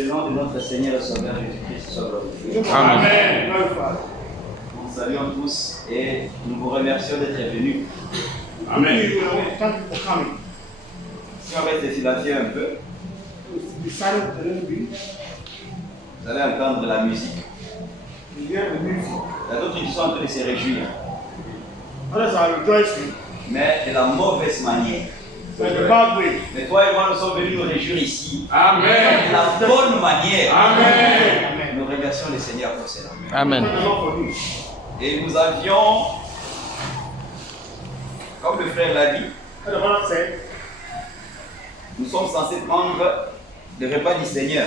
le nom de notre Seigneur et Sauveur Jésus-Christ soit glorifié. Amen. Nous saluons tous et nous vous remercions d'être venus. Amen. Si on reste silencieux un peu, vous allez entendre la musique. Il y a d'autres qui sont en train de se réjouir. Mais de la mauvaise manière. Mais toi et moi, nous sommes venus nous réjouir ici. Amen. De la bonne manière. Amen. Nous remercions le Seigneur pour cela. Amen. Et nous avions, comme le frère l'a dit, nous sommes censés prendre le repas du Seigneur.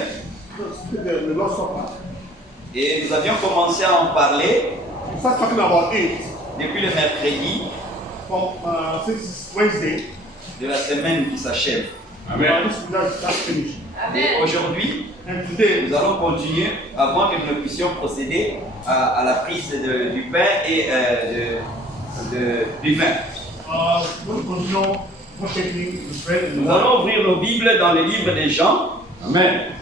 Et nous avions commencé à en parler depuis le mercredi de la semaine qui s'achève. Amen. Et aujourd'hui, nous allons continuer avant que nous puissions procéder à la prise du pain et du vin. Nous allons ouvrir nos Bibles dans le livre de Jean. Amen.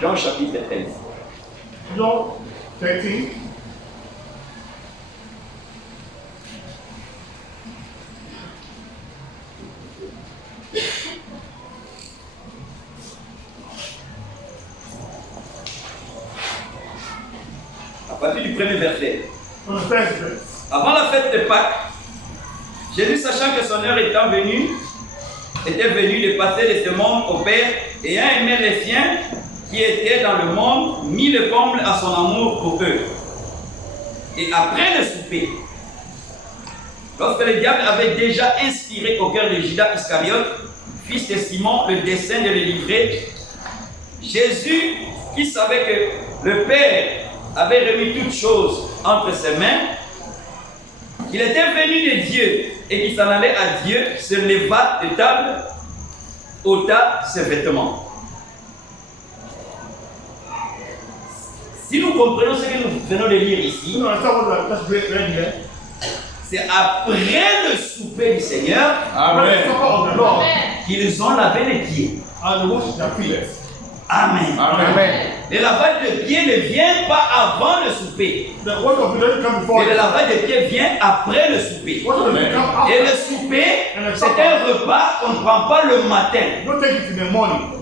Jean chapitre 13. John 13. À partir du premier verset. From the first verse. Avant la fête de Pâques, Jésus, sachant que son heure était venu de passer de ce monde au Père, ayant aimé les siens qui étaient dans le monde, mit le comble à son amour pour eux. Et après le souper, lorsque le diable avait déjà inspiré au cœur de Judas Iscariote, fils de Simon, le dessein de le livrer, Jésus, qui savait que le Père avait remis toutes choses entre ses mains, qu'il était venu de Dieu et qu'il s'en allait à Dieu, se leva de table, ôta ses vêtements. Si nous comprenons ce que nous venons de lire ici, c'est après le souper du Seigneur qu'ils ont lavé les pieds. Amen. Amen. Le lavage de pieds ne vient pas avant le souper. Et le lavage de pieds vient après le souper. Et le souper, c'est un repas qu'on ne prend pas le matin,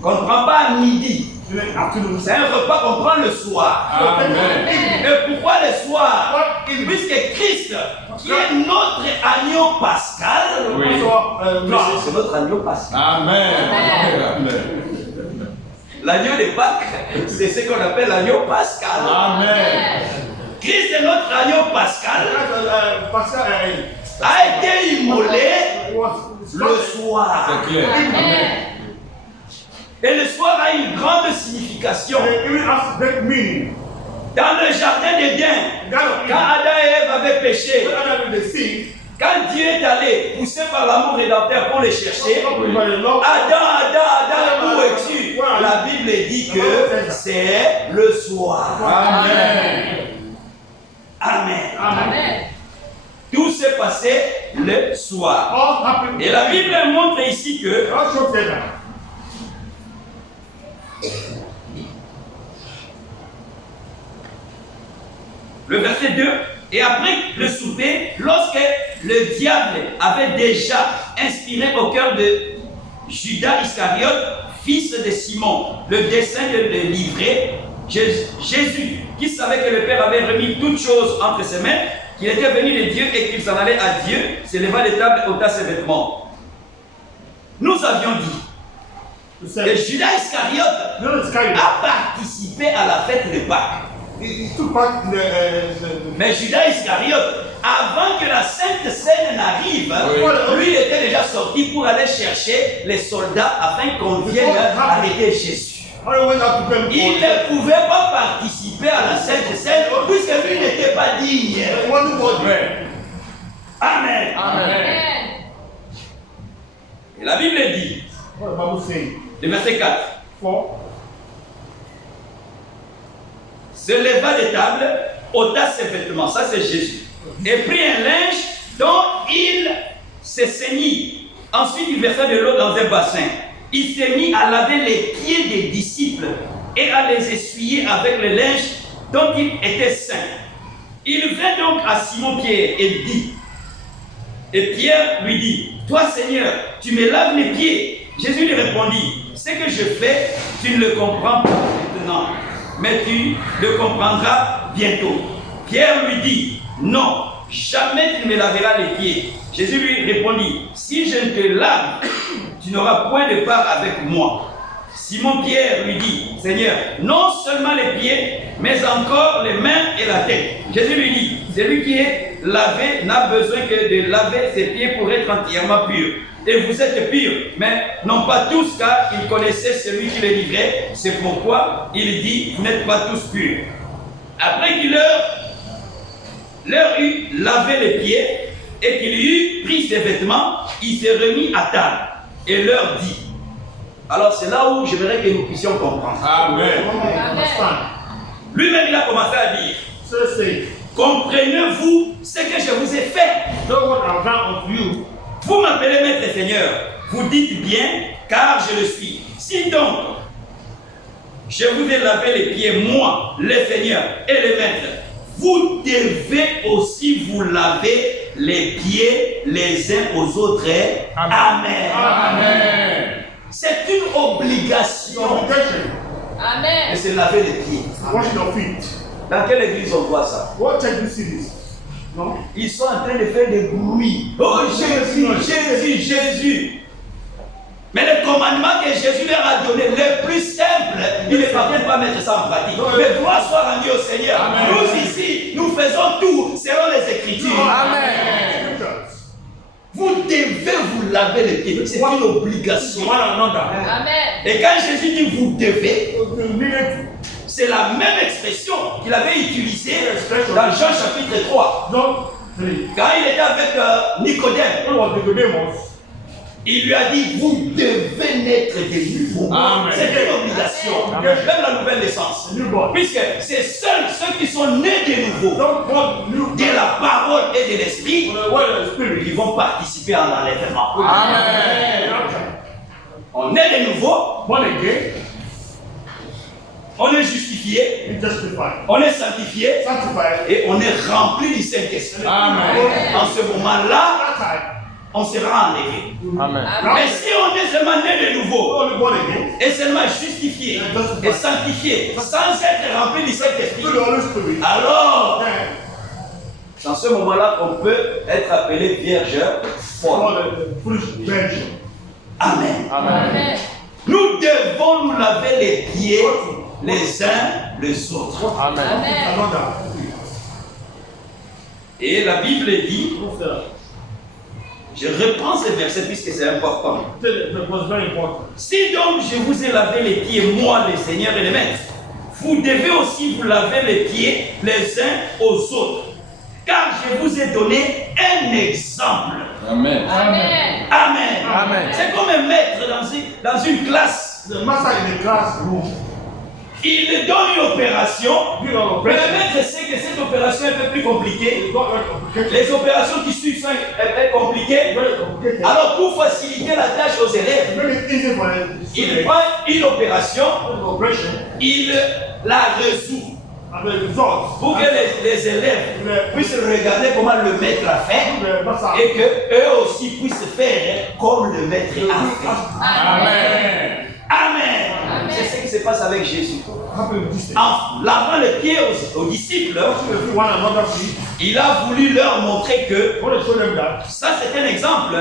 qu'on ne prend pas à midi. C'est un repas qu'on prend le soir. Amen. Et pourquoi le soir? Puisque Christ, qui est notre agneau pascal, Oui. c'est notre agneau pascal. Amen. Amen. L'agneau de Pâques, c'est ce qu'on appelle l'agneau pascal. Amen. Christ est notre agneau pascal, a été immolé le soir. C'est clair. Et le soir a une grande signification. Dans le jardin d'Éden, quand Adam et Ève avaient péché, quand Dieu est allé, poussé par l'amour rédempteur pour les chercher, Adam, où es-tu? La Bible dit que c'est le soir. Amen. Amen. Amen. Tout s'est passé le soir. Et la Bible montre ici que le verset 2, et après le souper, lorsque le diable avait déjà inspiré au cœur de Judas Iscariote, fils de Simon, le dessein de le livrer, Jésus, qui savait que le Père avait remis toutes choses entre ses mains, qu'il était venu de Dieu et qu'il s'en allait à Dieu, se leva de table et ôta ses vêtements. Nous avions dit que Judas Iscariote a participé à la fête de Pâques. Mais Judas Iscariote, avant que la Sainte Seine n'arrive, lui était déjà sorti pour aller chercher les soldats afin qu'on vienne arrêter Jésus. Il ne pouvait pas participer à la Sainte Seine puisque lui n'était pas digne. Amen. Amen. Et la Bible dit, le verset 4, se leva de table, ôta ses vêtements, ça c'est Jésus, et prit un linge dont il se ceignit. Ensuite il versa de l'eau dans un bassin il s'est mis à laver les pieds des disciples et à les essuyer avec le linge dont il était saint. Il vint donc à Simon-Pierre et lui dit, et Pierre lui dit, toi Seigneur, tu me laves les pieds. Jésus lui répondit, ce que je fais, tu ne le comprends pas maintenant, mais tu le comprendras bientôt. Pierre lui dit, non, jamais tu ne me laveras les pieds. Jésus lui répondit, si je ne te lave, tu n'auras point de part avec moi. Simon-Pierre lui dit, Seigneur, non seulement les pieds, mais encore les mains et la tête. Jésus lui dit, celui qui est lavé n'a besoin que de laver ses pieds pour être entièrement pur. Et vous êtes purs, mais non pas tous, car il connaissait celui qui le livrait. C'est pourquoi il dit, vous n'êtes pas tous purs. Après qu'il leur eut lavé les pieds et qu'il eut pris ses vêtements, il s'est remis à table et leur dit. Alors c'est là où j'aimerais que nous puissions comprendre. Amen. Lui-même il a commencé à dire, comprenez-vous ce que je vous ai fait? Vous m'appelez Maître Seigneur, vous dites bien, car je le suis. Si donc, je vous ai lavé les pieds, moi, le Seigneur et le Maître, vous devez aussi vous laver les pieds les uns aux autres. Amen. Amen. C'est une obligation Amen. de se laver les pieds. Wash your feet. Dans quelle église on voit ça? What church you see this? No? Ils sont en train de faire des bruits. Oh Jésus, Jésus, Jésus. Mais le commandement que Jésus leur a donné, le plus simple, ils ne parviennent pas à mettre ça en pratique. Mais gloire soit rendue au Seigneur. Amen. Nous ici, nous faisons tout selon les Écritures. Amen. Vous devez vous laver les pieds. C'est une obligation. Amen. Et quand Jésus dit vous devez, c'est la même expression qu'il avait utilisée dans Jean chapitre 3. Quand il était avec Nicodème, il lui a dit, vous devez naître de nouveau. Amen. C'est une obligation. Amen. Même la nouvelle naissance. Puisque c'est seuls ceux qui sont nés de nouveau, de la parole et de l'esprit, qui vont participer à l'enlèvement. Amen. On est de nouveau, on est justifié, on est sanctifié et on est rempli du Saint-Esprit. Amen. En ce moment-là, on sera enlevé. Amen. Mais si on est seulement né de nouveau et seulement justifié et sanctifié sans être rempli du Saint-Esprit, alors dans ce moment-là, on peut être appelé vierge folle. Amen. Amen. Nous devons nous laver les pieds les uns les autres. Amen. Et la Bible dit, je reprends ce verset puisque c'est important. Si donc je vous ai lavé les pieds, moi le Seigneur et le Maître, vous devez aussi vous laver les pieds les uns aux autres. Car je vous ai donné un exemple. Amen. Amen. Amen. Amen. C'est comme un maître dans une classe. Il donne une opération, mais le maître sait que cette opération est un peu plus compliquée. Les opérations qui suivent sont un peu compliquées. Alors pour faciliter la tâche aux élèves, il prend une opération, il la résout. Pour que les élèves puissent regarder comment le maître a fait et qu'eux aussi puissent faire comme le maître a fait. Amen. Amen. C'est ce qui se passe avec Jésus. En lavant les pieds aux disciples, il a voulu leur montrer que ça c'est un exemple.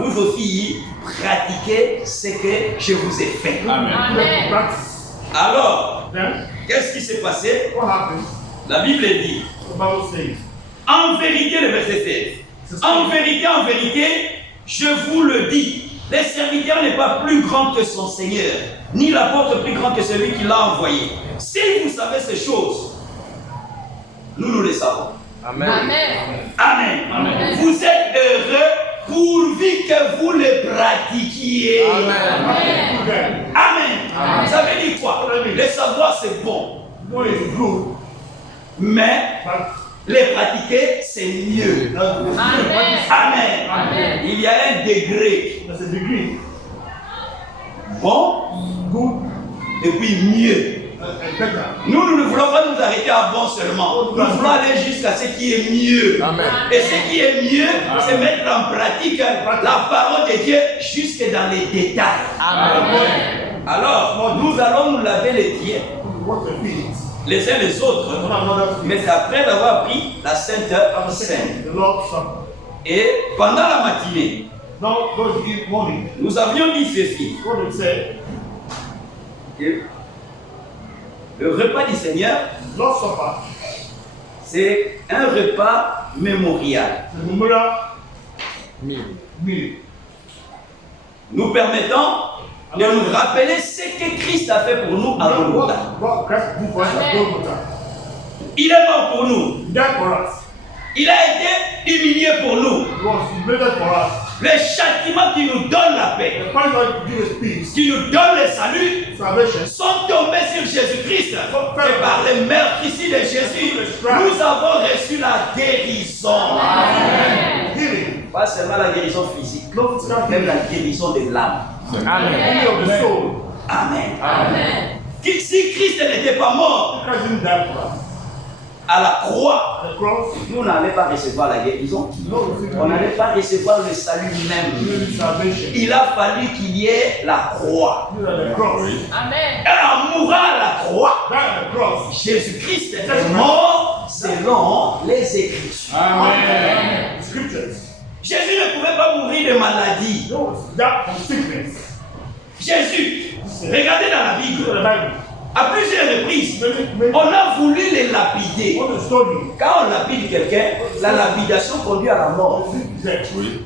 Vous aussi, pratiquez ce que je vous ai fait. Amen. Alors, qu'est-ce qui s'est passé? La Bible dit, en vérité, le verset 16, en vérité, je vous le dis, le serviteur n'est pas plus grand que son Seigneur, ni l'apôtre plus grand que celui qui l'a envoyé. Si vous savez ces choses, nous le savons. Amen. Amen. Amen. Vous êtes heureux pourvu que vous le pratiquiez. Amen. Amen. Ça veut dire quoi? Le savoir c'est bon, mais les pratiquer c'est mieux. Amen. Amen. Amen. Il y a un degré. bon, good, et puis mieux. and better. Nous ne voulons pas nous arrêter à bon seulement. Nous voulons aller jusqu'à ce qui est mieux. Amen. Et ce qui est mieux, c'est mettre en pratique la parole de Dieu jusque dans les détails. Amen. Alors, nous allons nous laver les pieds, What the feet. les uns les autres, One another feet. mais c'est après avoir pris la Sainte Seine. The Lord's Supper. Et pendant la matinée, Now, go to eat morning. nous avions dit ceci. What we say, Que le repas du Seigneur, Lord's Supper, c'est un repas mémorial, the memorial Meal. meal. nous permettant de nous rappeler ce que Christ a fait pour nous à Golgotha. What Christ did for us at Golgotha. Il est mort pour nous. He died for us. Il a été humilié pour nous. He was humiliated for us. Le châtiment qui nous donne la paix, The punishment to give us peace, qui nous donne le salut, salvation, sont tombés sur Jésus-Christ. Et par le meurtrissure de Jésus, nous avons reçu la guérison. healing, Pas seulement la guérison physique, no physical même healing, la guérison de l'âme. Amen. healing of the soul. Amen. Amen. Si Christ n'était pas mort Christ didn't die for us. à la croix, The cross, nous n'allions pas recevoir la guérison. no On n'allait pas recevoir le salut même. healing, salvation. Il a fallu qu'il y ait la croix. These are the cross. Amen. Et en mourant à la croix, Die at the cross. Jésus-Christ est mort selon les Écritures. Amen. Scriptures. Jésus ne pouvait pas mourir de maladie. No, that from sickness. Jésus, regardez dans la These Bible, are the Bible. à plusieurs reprises, Many, on a voulu les lapider. want to stone Quand on lapide quelqu'un, la lapidation conduit à la mort. you. Death. Oui.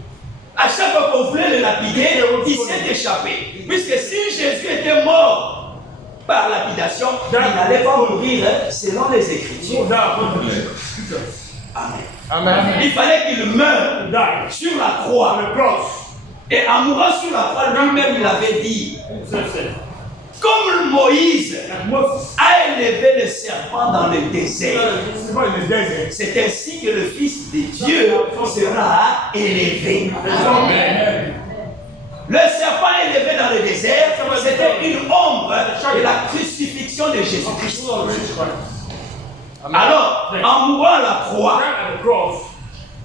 À chaque fois qu'on voulait le lapider, il s'est échappé. Puisque si Jésus était mort par lapidation, il n'allait pas mourir selon les Écritures. So that according to the scriptures. Amen. Amen. Il fallait qu'il meure Die sur la croix. on the cross. Et en mourant sur la croix, lui-même, il avait dit, It says, comme Moïse like Moses, a élevé le serpent dans le désert, it's in the desert. c'est ainsi que le Fils de Dieu sera élevé. Amen. Le serpent élevé dans le désert, c'était une ombre de la crucifixion de Jésus-Christ. Alors, en mourant à la croix, Die at the cross.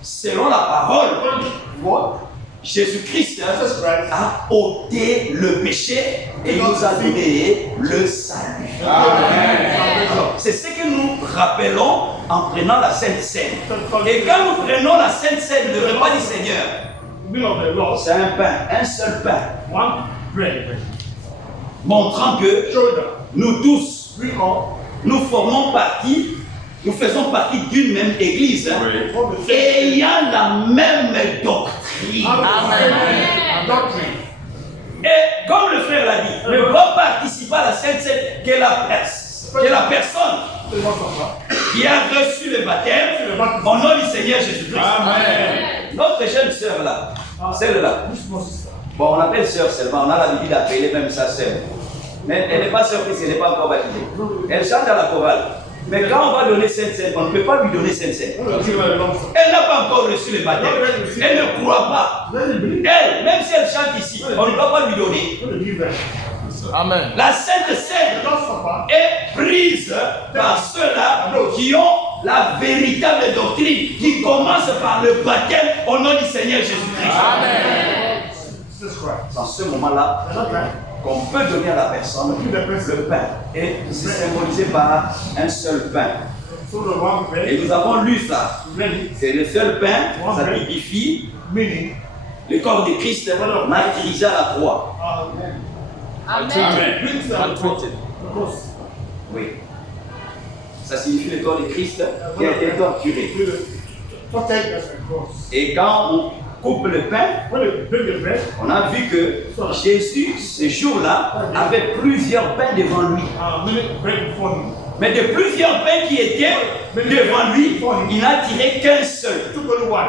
selon la parole, What? Jésus-Christ Jesus Christ. a ôté le péché et nous a donné le salut. Alors, c'est ce que nous rappelons en prenant la Sainte Seine. Et quand nous prenons la Sainte Seine, le repas du Seigneur, Meal of the Lord. c'est un pain, un seul pain, One bread. montrant que Shoulder. nous tous, We all. nous formons partie, nous faisons partie d'une même église, Oui. All the same. ayant la même doctrine. Amen. Doctrine. Et comme le frère l'a dit, ne pas participer à la Sainte Seine que la personne The Lord's Supper. qui a reçu le baptême au nom du Seigneur Jésus-Christ. Amen. Notre jeune sœur là, celle-là, Which small sister? bon, on appelle sœur seulement, on a l'habitude d'appeler même sa sœur. Mais elle n'est pas sœur puisqu'elle n'est pas encore baptisée. Elle chante à la chorale. Mais quand on va donner Sainte Seine, on ne peut pas lui donner Sainte Seine. We will give her the Lord's Supper. Elle n'a pas encore reçu le baptême. Elle ne croit pas. Let it believe. Elle, même si elle chante ici, on ne va pas lui donner. Let it give them. Amen. La Sainte Seine The Lord's Supper. est prise par ceux-là qui ont la véritable doctrine, qui commence par le baptême au nom du Seigneur Jésus-Christ. Amen. Jesus Christ. Dans ce moment-là, At that time, qu'on peut donner à la personne le pain. Et c'est symbolisé par un seul pain. so the one Et bread. nous avons lu ça. Ready. C'est le seul pain, ça typifie Meaning. le corps de Christ martyrisé à la croix. Amen. Brings them Maltraité. the cross. Oui. Ça signifie le corps de Christ qui a été torturé. Protect us the cross. Et quand on coupe le pain, When they break the bread, on a vu que Jésus, ce jour-là, avait plusieurs pains devant lui. many bread before him. Mais de plusieurs pains qui étaient devant lui, il n'a tiré qu'un seul. Took only one.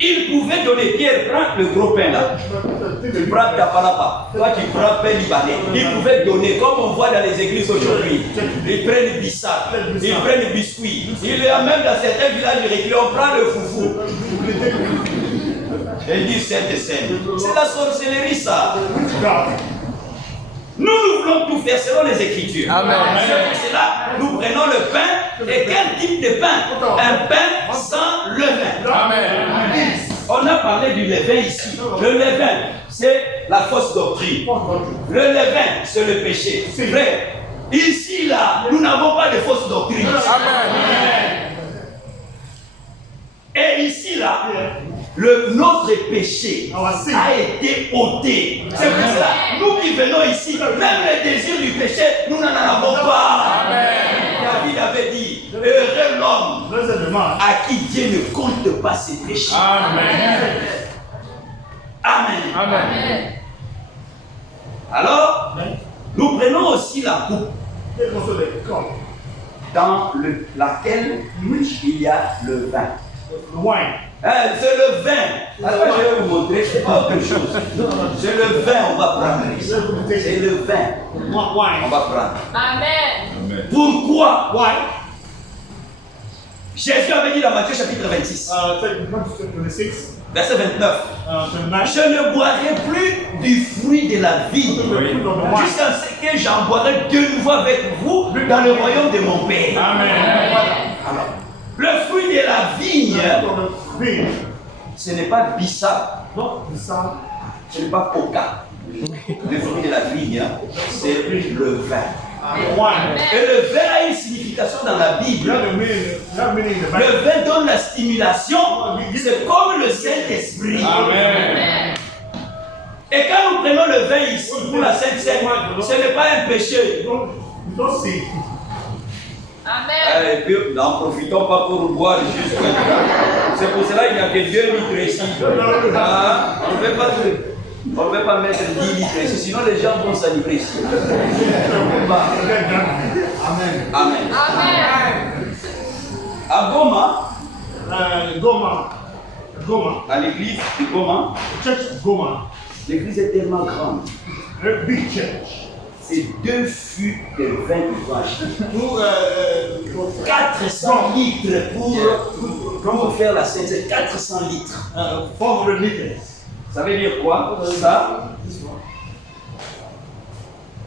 Il pouvait donner, Pierre, prends le gros pain là. Tu prends ta palapa. Toi, tu prends pain libanais. Il pouvait donner, comme on voit dans les églises aujourd'hui. Ils prennent le bissap, ils prennent le biscuit. Il y a même dans certains villages reculés, on prend le foufou. Et il dit Sainte Seine. C'est la sorcellerie ça. Which God? Nous voulons tout faire selon les Écritures. Amen. C'est pour cela nous prenons le pain. Et quel type de pain? Un pain sans levain. Amen. On a parlé du levain ici. Le levain, c'est la fausse doctrine. Le levain, c'est le péché. Frère, ici, là, nous n'avons pas de fausse doctrine. Amen. Et ici, là, notre péché a été ôté. C'est pour cela, nous qui venons ici, même les désirs du péché, nous n'en avons pas. David avait dit, heureux l'homme à qui Dieu ne compte pas ses péchés. Amen. Amen. Amen. Alors, nous prenons aussi la coupe dans laquelle il y a le vin. C'est le vin. Alors, je vais vous montrer, c'est pas autre chose. C'est le vin, on va prendre ici. C'est le vin. On va prendre. Amen. Pourquoi? Jésus avait dit dans Matthieu chapitre 26, verset 29. Je ne boirai plus du fruit de la vie jusqu'à ce que j'en boirai de nouveau avec vous dans le royaume de mon Père. Alors, le fruit de la vigne, ce n'est pas Bissap, ce n'est pas Coca. Le fruit de la vigne, c'est le vin. Et le vin a une signification dans la Bible. Le vin donne la stimulation, c'est comme le Saint-Esprit. Et quand nous prenons le vin ici pour la Sainte Seine, ce n'est pas un péché. Amen. Et puis, n'en profitons pas pour boire juste. C'est pour cela qu'il n'y a que 2 litres ici. Ah, on ne peut pas mettre 10 litres ici, sinon les gens vont s'enivrer ici. Amen. Amen. À Goma, à l'église de Goma, l'église est tellement grande. C'est 2 fûts de vin qu'ils vont acheter. 400 litres pour faire la scène, c'est 400 litres. 400 liters. Ça veut dire quoi? Ça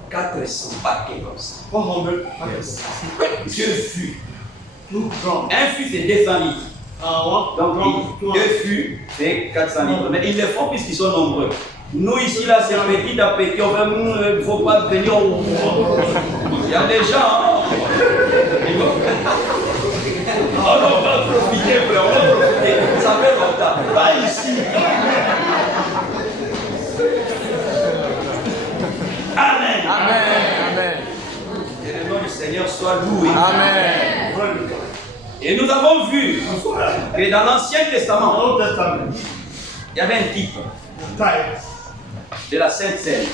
400 paquets comme ça. 400 2 fûts. Un fût c'est 200 litres. Donc 2 fûts c'est 400 litres. Mais ils le font puisqu'ils sont nombreux. Nous ici là c'est petit à petit, on ne faut pas venir. Il y a des gens. On va profiter, frère, on va profiter. Ça fait longtemps. Pas ici. Amen. Amen. Et le nom du Seigneur soit loué. Amen. Et nous avons vu que dans l'Ancien Testament, il y avait un type de la Sainte Seine.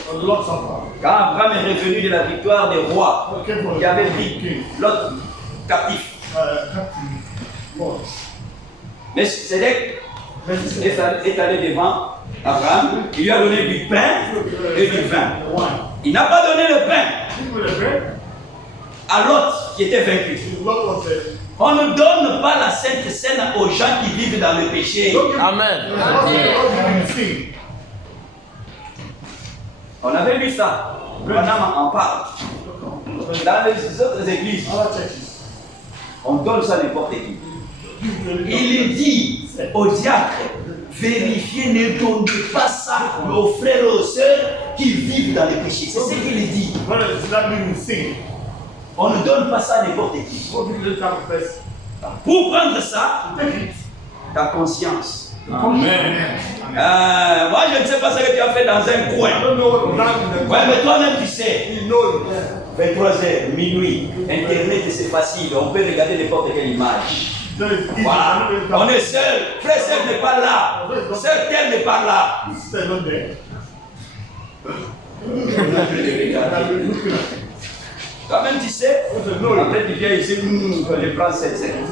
Quand Abraham est revenu de la victoire des rois, il avait pris l'autre captif. Mais Sédèque est allé devant Abraham, il lui a donné du pain et du vin. Il n'a pas donné le pain à l'autre qui était vaincu. On ne donne pas la Sainte Seine aux gens qui vivent dans le péché. Amen. On avait vu ça. Madame en parle. Dans les autres églises, on donne ça à n'importe qui. Il dit au diacre, vérifiez, ne donnez pas ça aux frères et aux sœurs qui vivent dans le péché. C'est ce qu'il dit. On ne donne pas ça à n'importe qui. Pour prendre ça, ta conscience. Amen. Moi, je ne sais pas ce que tu as fait dans un coin. Ouais, mais toi-même, tu sais. 23h, minuit, Internet, c'est facile. On peut regarder n'importe quelle image. Voilà. On est seul. Frère, sœur n'est pas là. Sœur, terre n'est pas là. Toi-même, tu sais. Après, tu viens ici, je prends cette scène.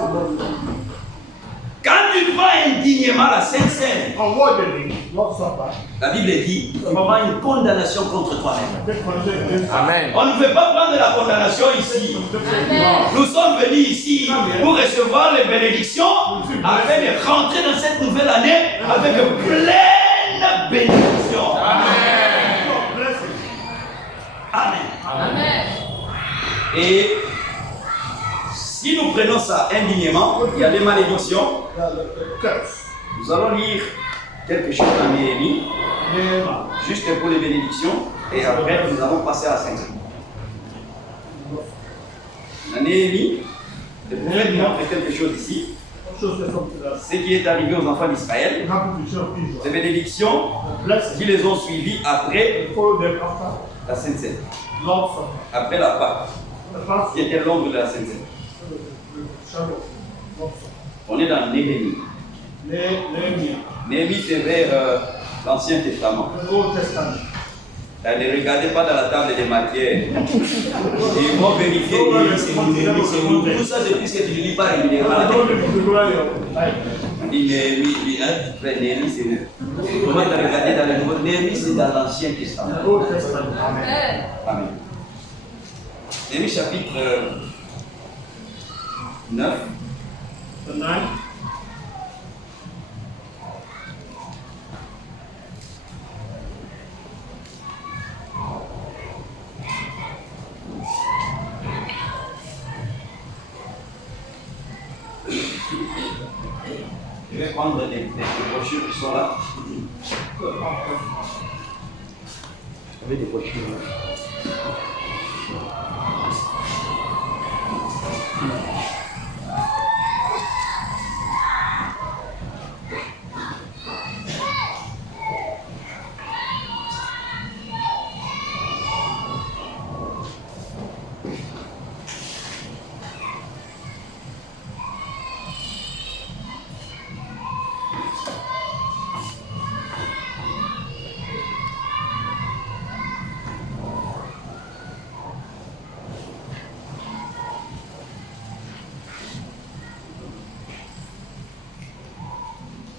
Quand tu prends indignement la Sainte Seine, la Bible dit, tu prends une condamnation contre toi-même. Amen. On ne veut pas prendre la condamnation ici. Nous sommes venus ici pour recevoir les bénédictions afin de rentrer dans cette nouvelle année avec pleine bénédiction. Amen. Et si nous prenons ça indignement, il y a des malédictions. Nous allons lire quelque chose dans Néhémie, juste pour les bénédictions, et après nous allons passer à la cinquième. Dans Néhémie, je voudrais vous montrer quelque chose ici. Ce qui est arrivé aux enfants d'Israël, ces bénédictions qui les ont suivis après la Sainte Seine, après la Pâque, qui était l'ombre de la Sainte Seine. On est dans Néhémie. Néhémie, c'est vers l'Ancien Testament. Ne regardez pas dans la table des matières. Ils vont vérifier Néhémie, c'est où. Tout ça, c'est puisque tu ne lis pas régulièrement. On dit Néhémie, Néhémie, c'est où. Comment tu as regardé dans le Nouveau? Néhémie, c'est dans l'Ancien Testament. Amen. Néhémie, chapitre 9. Je vais prendre des brochures qui sont là. Avec des brochures là.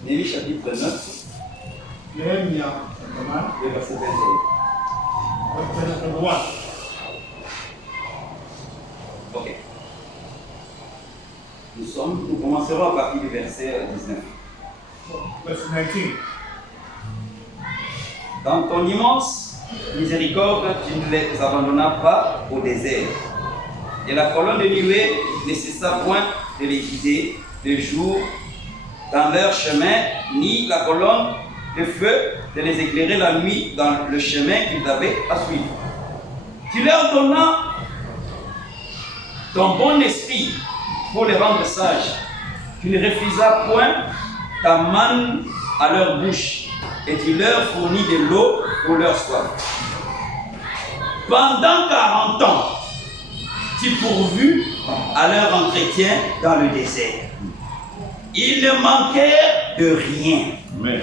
Néhémie chapitre 9, le verset 21. Ok. Nous commencerons à partir du verset 19. Dans ton immense miséricorde, tu ne les abandonnas pas au désert. Et la colonne de nuée ne cessa point de les guider de jour dans leur chemin, ni la colonne de feu de les éclairer la nuit dans le chemin qu'ils avaient à suivre. Tu leur donnas ton bon esprit pour les rendre sages. Tu ne refusas point ta manne à leur bouche, et tu leur fournis de l'eau pour leur soif. Pendant 40 ans, tu pourvus à leur entretien dans le désert. Ils ne manquèrent de rien. Amen.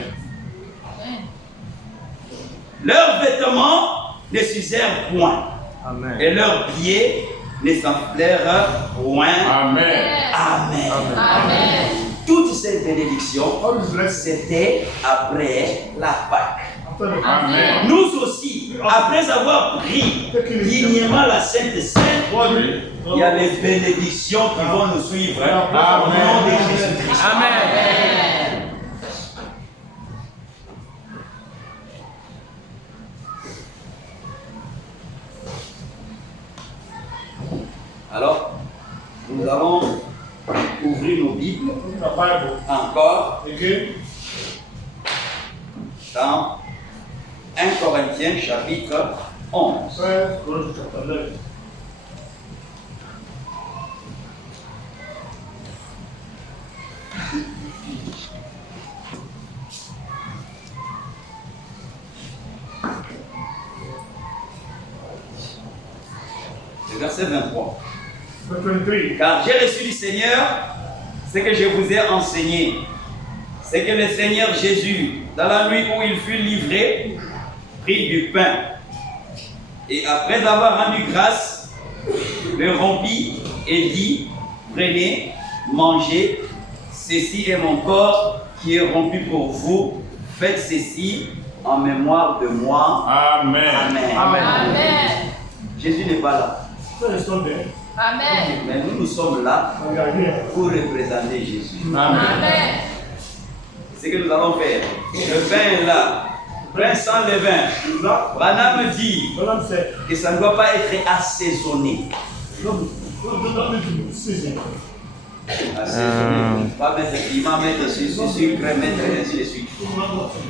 Leurs vêtements ne s'usèrent point. Amen. Et leurs pieds ne s'enflèrent point. Amen. Amen. Amen. Toutes ces bénédictions, c'était après la Pâque. Amen. Nous aussi, après avoir pris dignement la Sainte Seine, il y a les bénédictions qui vont nous suivre. Au nom de Jésus-Christ. Amen. Alors, nous allons ouvrir nos Bibles encore dans 1 Corinthiens chapitre 11. Le verset 23. Car j'ai reçu du Seigneur ce que je vous ai enseigné. C'est que le Seigneur Jésus, dans la nuit où il fut livré, prit du pain. Et après avoir rendu grâce, le rompit et dit, prenez, mangez, ceci est mon corps qui est rompu pour vous. Faites ceci en mémoire de moi. Amen. Amen. Amen. Jésus n'est pas là. Amen. Mais nous sommes là pour représenter Jésus. Amen. C'est ce que nous allons faire. Le pain est là. Pain sans levain. Branham dit que ça ne doit pas être assaisonné. Don't need to season. Pas mettre piment, mettre sucre, mettre ainsi de suite.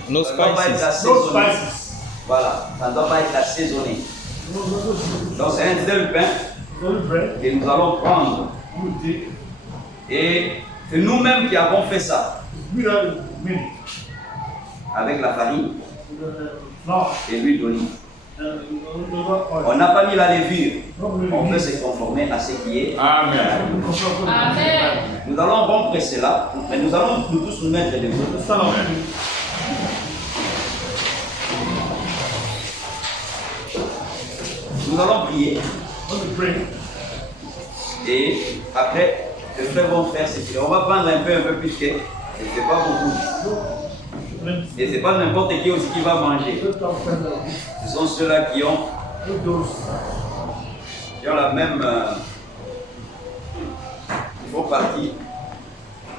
No Ça doit pas être spices. No assaisonné. spices. Voilà, ça ne doit pas être assaisonné. Donc c'est un seul pain Only bread. que nous allons prendre. You take. Et c'est nous-mêmes qui avons fait ça Without milk. avec la farine Flour. et l'huile d'olive. Oil. On n'a pas mis la levure. Not really On veut milk. se conformer à ce qui est. Amen. Amen. Nous allons rompre cela, mais nous allons nous tous nous mettre debout. Stand up. Nous allons prier Want to pray? et après, les frères vont faire ce qu'ils. On va prendre un peu plus que. Et c'est pas beaucoup. Et c'est pas n'importe qui aussi qui va manger. Ce sont ceux-là qui ont la même. Ils font partie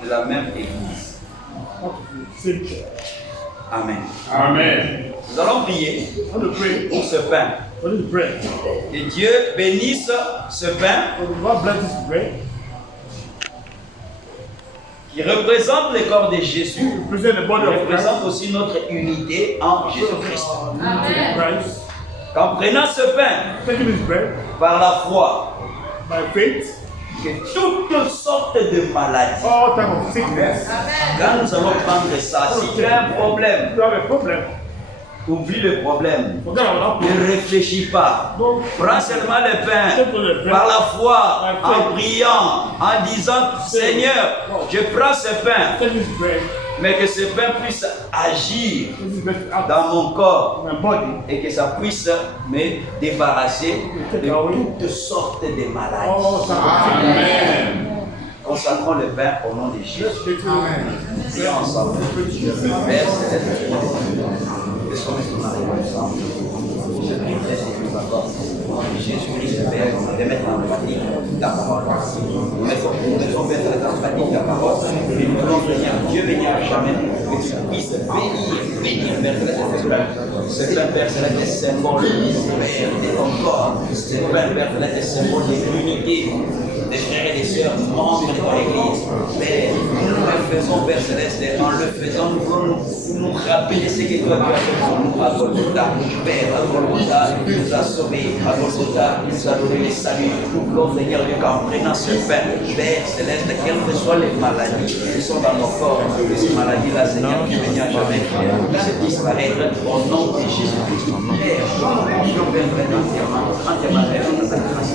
de la même église. Amen. Amen. Nous allons prier Want to pray? pour ce pain. Want to pray? Que Dieu bénisse ce pain God bless this bread. qui représente le corps de Jésus, Present the body qui of Christ. représente aussi notre unité en Jésus-Christ. Amen. Christ. Qu'en prenant ce pain Taking this bread par la foi, by faith. que toutes sortes de maladies, All type of sickness. Amen. quand nous allons prendre ça, si tu as un problème, You have a problem. oublie le problème. Forget about that. Ne réfléchis pas. Don't Prends seulement le pain par la foi, en priant, en disant Seigneur, je prends ce pain, take this bread. mais que ce pain puisse agir Take this bread out dans mon corps of my body. et que ça puisse me débarrasser de toutes sortes de maladies. All type of sickness. Amen. Consacrons le pain au nom de Jésus. Let's take it. Prions ensemble. Père céleste, que son esprit ensemble. Je prie que nous accordes au nom de Jésus-Christ, Père, de mettre en pratique ta parole. Nous devons mettre en pratique ta parole. Et nous voulons Seigneur, Dieu béni à jamais, que tu puisses bénir, Père céleste, ce pain, Père céleste, est symbole, Père, de ton corps. Ce pain, Père céleste, est symbole de l'unité des frères et des sœurs, membres de l'Église. Père, nous le faisons, Père Céleste, et en le faisant, nous voulons nous rappeler ce que toi tu as fait pour nous à Golgotha. Père, à Golgotha, tu nous as sauvés. À Golgotha, tu nous as donné le salut. Nous voulons, Seigneur Dieu, qu'en prenant ce pain, Père Céleste, quelles que soient les maladies qui sont dans nos corps, que ces maladies-là, Seigneur, qui viennent à jamais, puissent disparaître au nom de Jésus-Christ. Père, nous confions, Père Céleste, entièrement, Père, dans ta grâce.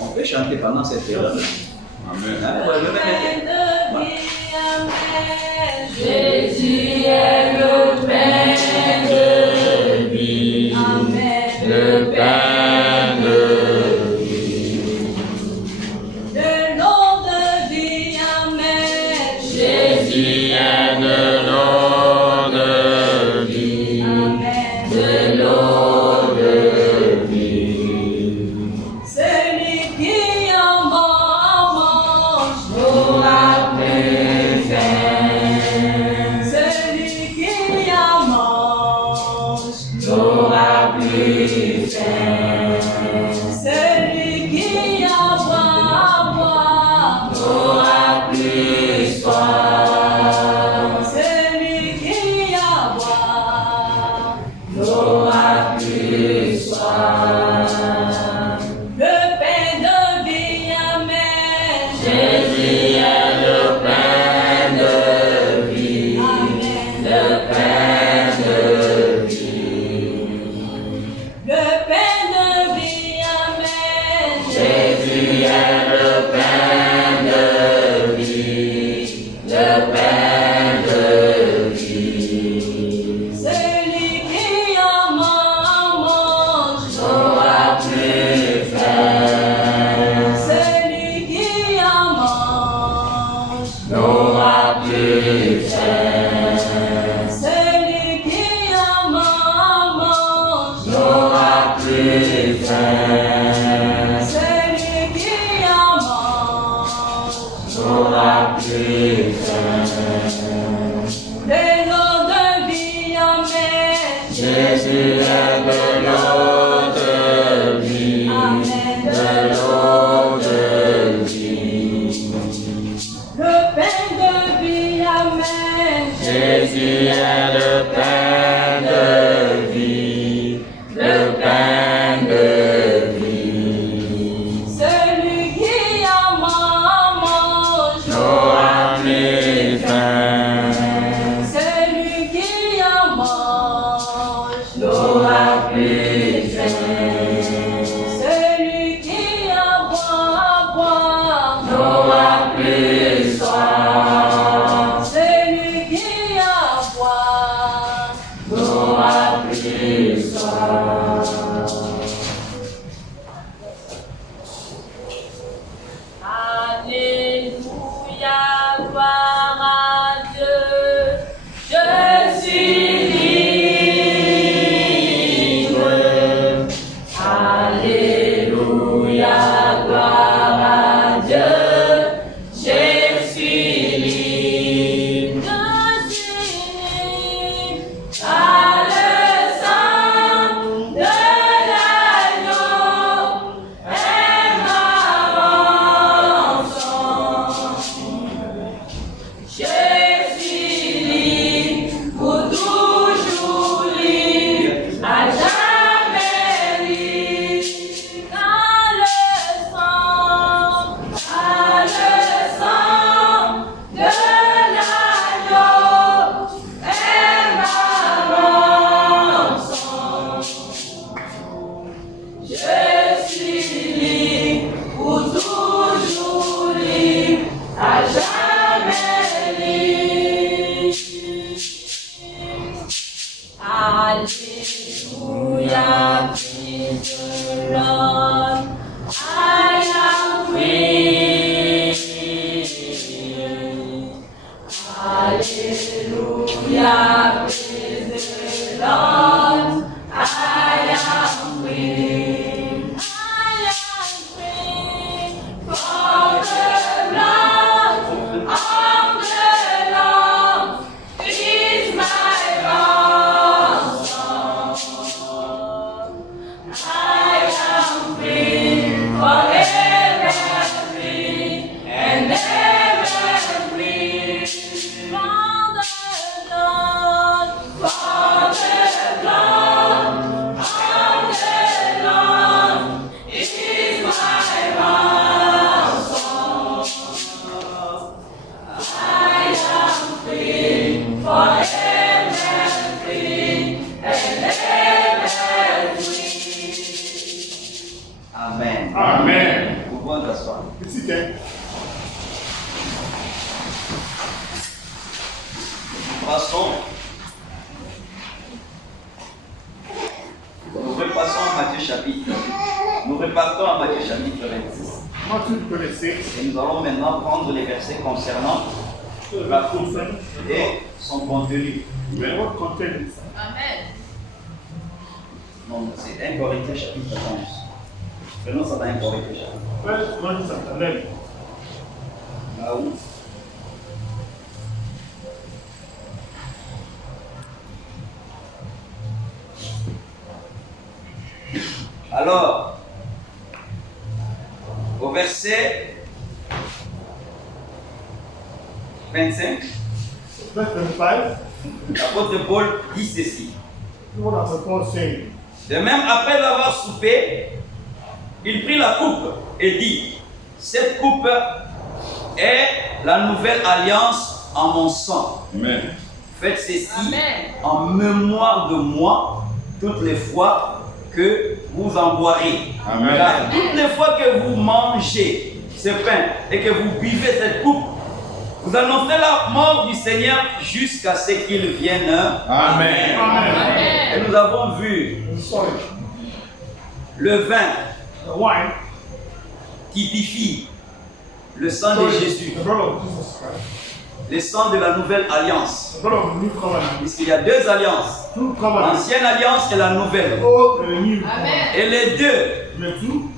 On peut chanter pendant cette période. Amen. Hein, ouais, je vais mettre- Jésus est le pain de vie. Le pain de Le nom de vie. Amen. Jésus est le nom de vie. Amen. L'eau de vie. Celui qui en mange n'aura plus faim. Celui qui en mange n'aura plus faim. Celui qui en boit n'aura plus soif. Celui qui en boit n'aura plus soif. Le pain de vie, amen. Jésus est le pain de vie. Amen. Le pain de vie. Le pain de Jésus est de l'eau de vie, de l'eau de vie. Le pain de vie, Amen. Jésus est le pain de vie, le pain de vie. Celui qui en mange N'aura plus faim, celui qui en mange n'aura plus faim, celui qui en boit n'aura plus soif, celui qui en boit n'aura plus soif. Alléluia, gloire à Dieu, je suis libre. Alléluia, gloire à Dieu, je suis libre. Je suis libre par le sang de l'agneau et ma rançon. Je suis libre pour toujours libre, à jamais libre. Par le sang de l'agneau et ma rançon. Je suis libre pour toujours libre, à jamais libre. Alléluia, fils de l'homme, I am free. Alléluia, fils de l'homme, I am free. I am free for the blood of the Lamb is my ransom. I am free, forever free, and ever free. For the blood of the Lamb is my ransom. I am free, forever free, and ever free. Amen. Amen. Vous pouvez vous asseoir. It's okay. Nous repassons à Matthieu chapitre. Nous repartons à Matthieu chapitre 26. Matthew 26. Et nous allons maintenant prendre les versets concernant la coupe et son contenu. What content is Amen. Non, c'est 1 Corinthiens chapitre 11. Prenons ça dans 1 Corinthiens chapitre 11. First Corinthians chapter 11. Là où alors, au verset 25, Verse 25. l'apôtre Paul dit ceci. What does Paul saying? De même, après avoir soupé, il prit la coupe et dit, cette coupe est la nouvelle alliance en mon sang. Amen. Faites ceci Amen. en mémoire de moi toutes les fois que vous en boirez. Amen. Car toutes les fois que vous mangez ce pain et que vous buvez cette coupe, vous annoncez la mort du Seigneur jusqu'à ce qu'il vienne. Amen. Et nous avons vu Sorry. le vin The wine. typifie le sang de Jésus, The blood of Jesus Christ. le sang de la nouvelle alliance. The blood of the new covenant. Puisqu'il y a deux alliances, Two covenants. l'ancienne alliance et la nouvelle. Old and new. Amen. Et les deux The two.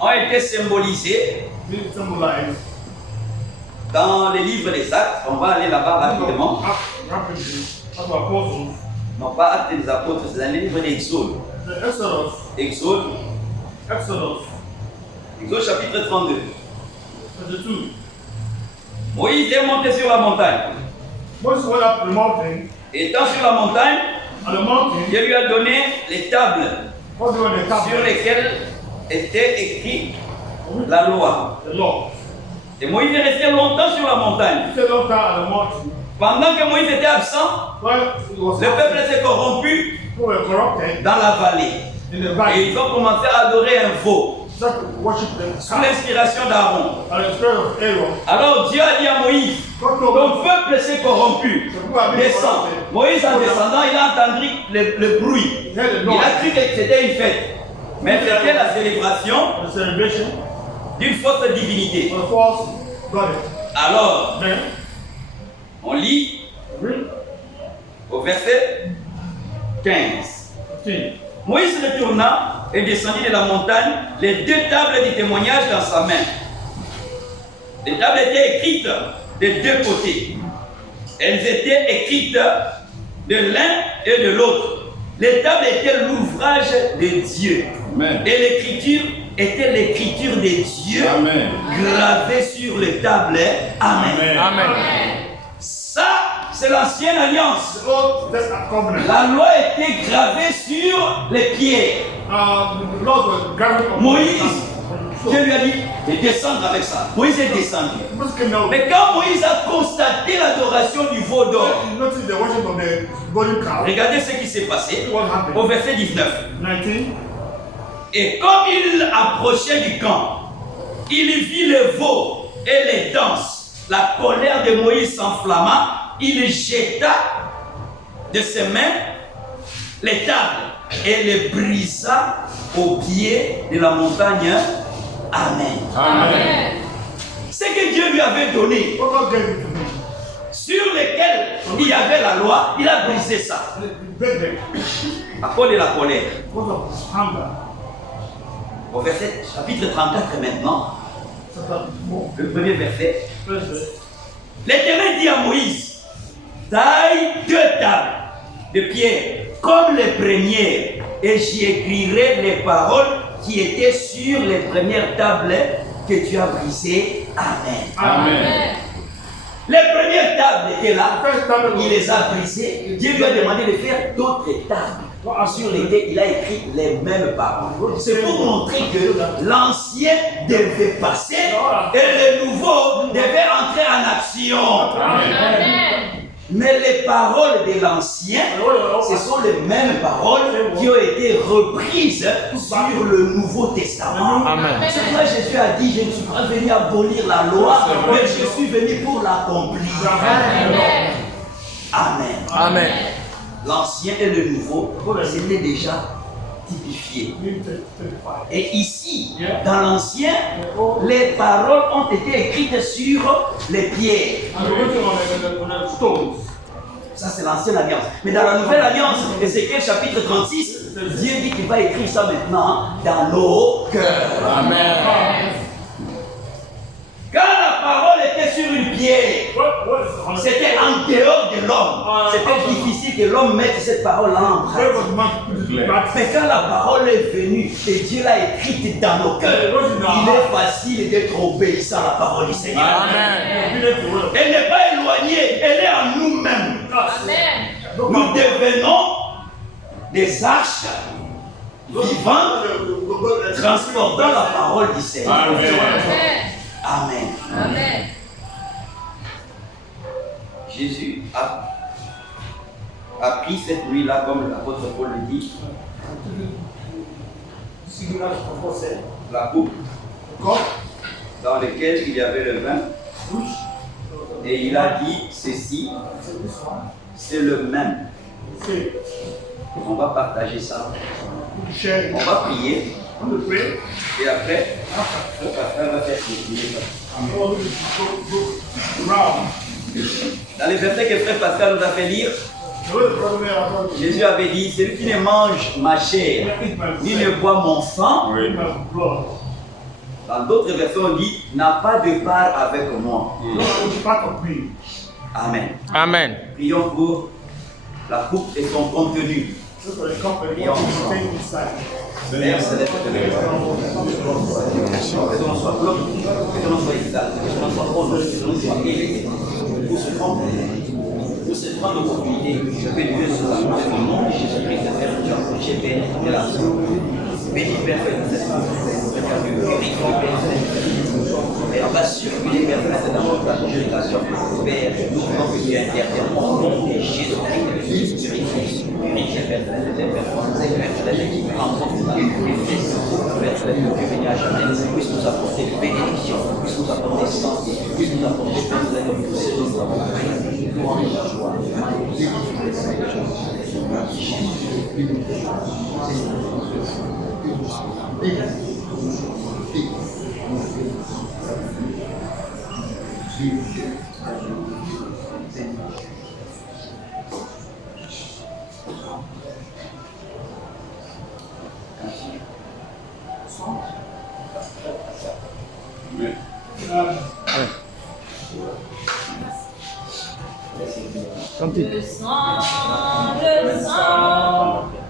ont été symbolisés They symbolize dans les livres des Actes, on va aller là-bas rapidement. Non, pas Actes des Apôtres, c'est dans les livres d'Exode. Exode chapitre 32. Moïse est monté sur la montagne. Étant sur la montagne, Dieu lui a donné les tables sur lesquelles était écrite la loi. Et Moïse est resté longtemps sur la montagne. Pendant que Moïse était absent, le peuple s'est corrompu dans la vallée. Et ils ont commencé à adorer un veau sous l'inspiration d'Aaron. Alors Dieu a dit à Moïse, ton peuple s'est corrompu, descends. Moïse en descendant, il a entendu le bruit. Il a cru que c'était une fête. Mais c'était la célébration d'une fausse divinité. Alors, on lit au verset 15. Moïse retourna et descendit de la montagne les 2 tables du témoignage dans sa main. Les tables étaient écrites des 2 côtés. Elles étaient écrites de l'un et de l'autre. Les tables étaient l'ouvrage de Dieu. Amen. Et l'écriture était l'écriture de Dieu. Amen. Gravée sur les tables. Amen. Amen. Ça, c'est l'ancienne alliance. La loi était gravée sur les pierres. Moïse, Dieu lui a dit de descendre avec ça. Moïse est descendu. Mais quand Moïse a constaté l'adoration du veau d'or, regardez ce qui s'est passé au verset 19. Et comme il approchait du camp, il vit le veau et les danses. La colère de Moïse s'enflamma, il jeta de ses mains les tables et les brisa au pied de la montagne. Amen. Amen. Ce que Dieu lui avait donné, sur lequel il y avait la loi, il a brisé ça. À cause de la colère. Au verset chapitre 34 maintenant, le premier verset. L'Éternel dit à Moïse, taille 2 tables de pierre comme les premières, et j'y écrirai les paroles qui étaient sur les premières tables que tu as brisées. Amen. Amen. Les premières tables étaient là, il les a brisées. Dieu lui a demandé de faire d'autres tables sur lesquelles il a écrit les mêmes paroles. C'est pour montrer que l'ancien devait passer et le nouveau devait entrer en action. Amen. Mais les paroles de l'ancien, ce sont les mêmes paroles qui ont été reprises sur le Nouveau Testament. C'est pourquoi Jésus a dit, je ne suis pas venu abolir la loi, mais je suis venu pour l'accomplir. Amen. Amen. Amen. L'ancien et le nouveau, c'était déjà typifié. Et ici, dans l'ancien, les paroles ont été écrites sur les pierres. Ça, c'est l'ancienne alliance. Mais dans la nouvelle alliance, Ézéchiel chapitre 36, Dieu dit qu'il va écrire ça maintenant dans nos cœurs. Amen. Quand la parole était sur une pierre, c'était en dehors de l'homme. C'était difficile que l'homme mette cette parole-là en pratique. Mais quand la parole est venue et Dieu l'a écrite dans nos cœurs, il est facile d'être obéissant à la parole du Seigneur. Amen. Elle n'est pas éloignée, elle est en nous-mêmes. Nous devenons des arches vivantes transportant la parole du Seigneur. Amen. Amen. Jésus a pris cette nuit-là, comme l'apôtre Paul le dit, la coupe dans laquelle il y avait le vin, et il a dit ceci, c'est le même. On va partager ça. On va prier. Et après, le pasteur va faire continuer ça. Dans les versets que frère Pascal nous a fait lire, Jésus avait dit, celui qui ne mange ma chair, ni ne boit mon sang, Dans d'autres versions, on dit n'a pas de part avec moi. No one is part of me. Amen. Amen. Prions pour la coupe et son contenu. Look for the company. What is staying inside? Père céleste, que ton nom soit glorifié, que ton nom soit exalté, que ton nom soit honoré, que ton nom soit élevé. Pour ce prendre l'opportunité, je peux Dieu sur la croix au nom de Jésus-Christ, Père, tu as prêché, Père, de la béni, Père, cette et on va circuler, Père, dans ta communication. Père, nous voulons que tu interviennes au nom de Jésus-Christ. Purifie, Père, qui rencontre ta Père, que tu venir à jamais, puisse nous apporter bénédiction, puisse nous apporter santé, puisse nous apporter tout ce que nous avons fait. Louange et joie.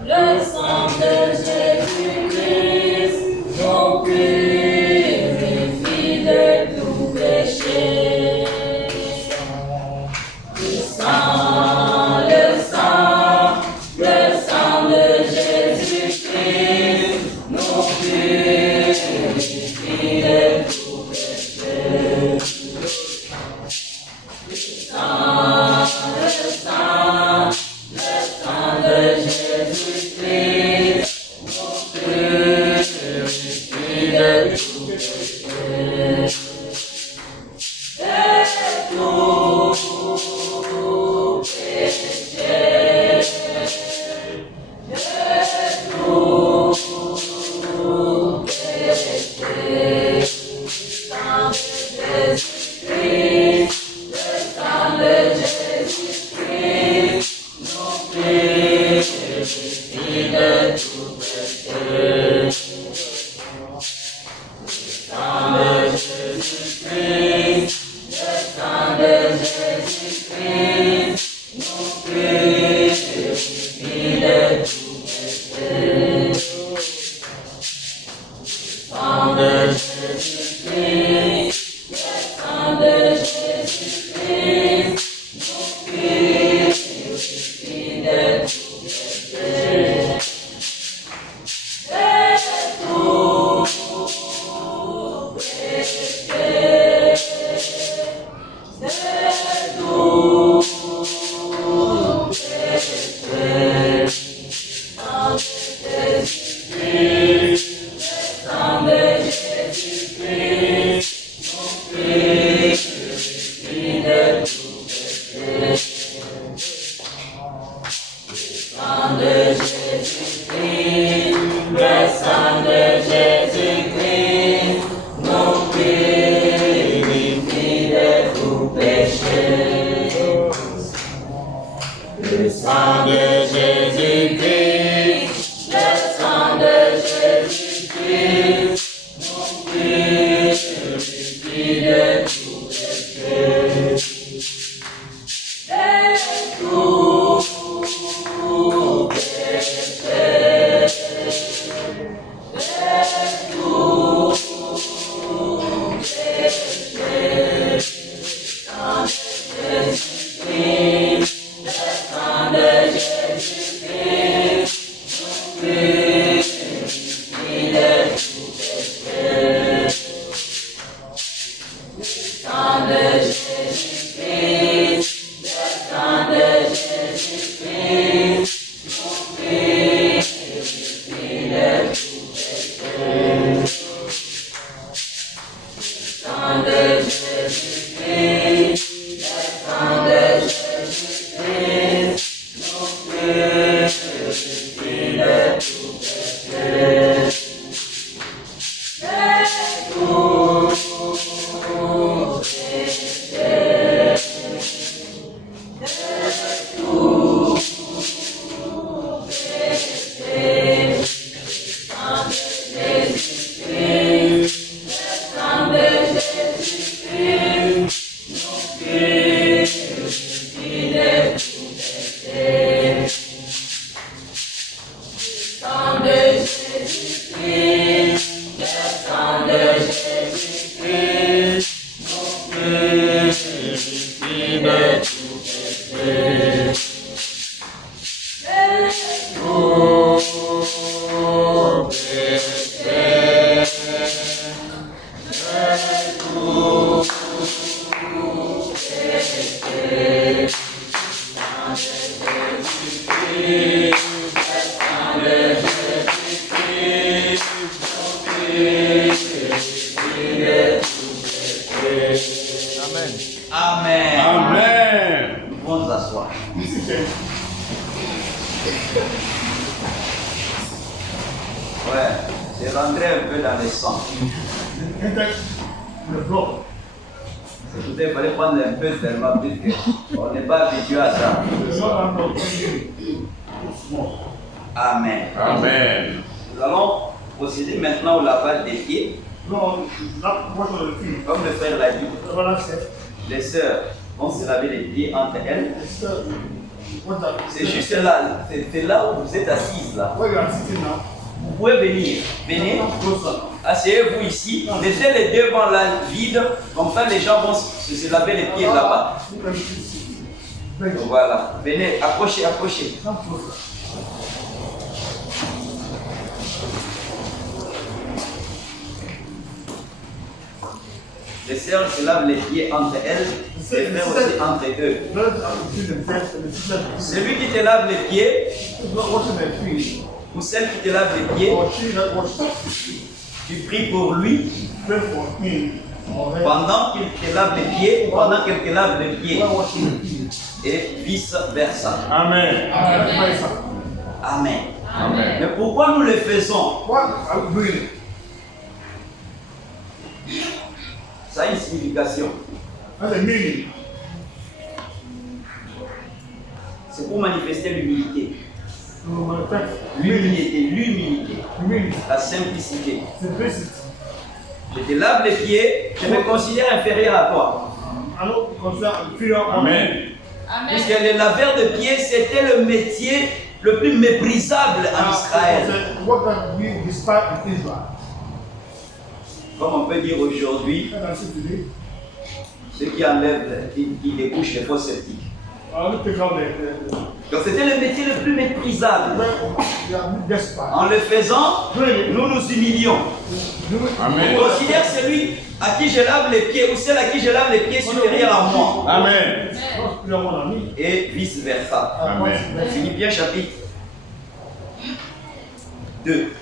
Le sang de Jésus-Christ nous purifie de tout péché. Le sang de Jésus-Christ nous purifie de tout péché. Le sang de Jésus-Christ nous purifie de tout péché. Amen. Amen. Nous pouvons nous asseoir. Ouais, c'est rentré un peu dans le sang. Écoutez, il fallait prendre un peu tellement on n'est pas habitué à ça. Amen. Amen. Nous allons procéder maintenant au lavage des pieds. Comme le frère l'a dit, les sœurs vont se laver les pieds entre elles. C'est juste là, c'est là où vous êtes assises là. Vous pouvez venir, venez, asseyez-vous ici, laissez les deux bancs là vides, comme ça les gens vont se laver les pieds là-bas. Donc voilà, venez, approchez, approchez. Les sœurs se lavent les pieds entre elles, les frères aussi entre eux. Celui qui te lave les pieds, ou celle qui te lave les pieds, tu pries pour lui pendant qu'il te lave les pieds, pendant qu'elle te lave les pieds, et vice versa. Amen. Amen. Amen. Mais pourquoi nous le faisons? Ça a une signification. C'est pour manifester l'humilité. L'humilité, la simplicité. Je te lave les pieds, je me considère inférieur à toi. Amen. Puisque le laveur de pieds, c'était le métier le plus méprisable en Israël. Comme on peut dire aujourd'hui, ceux qui enlèvent, qui débouchent les faux sceptiques. Donc c'était le métier le plus méprisable. En le faisant, nous nous humilions. Amen. On considère celui à qui je lave les pieds ou celle à qui je lave les pieds supérieur à moi. Amen. Et vice versa. Amen. Philippiens chapitre 2.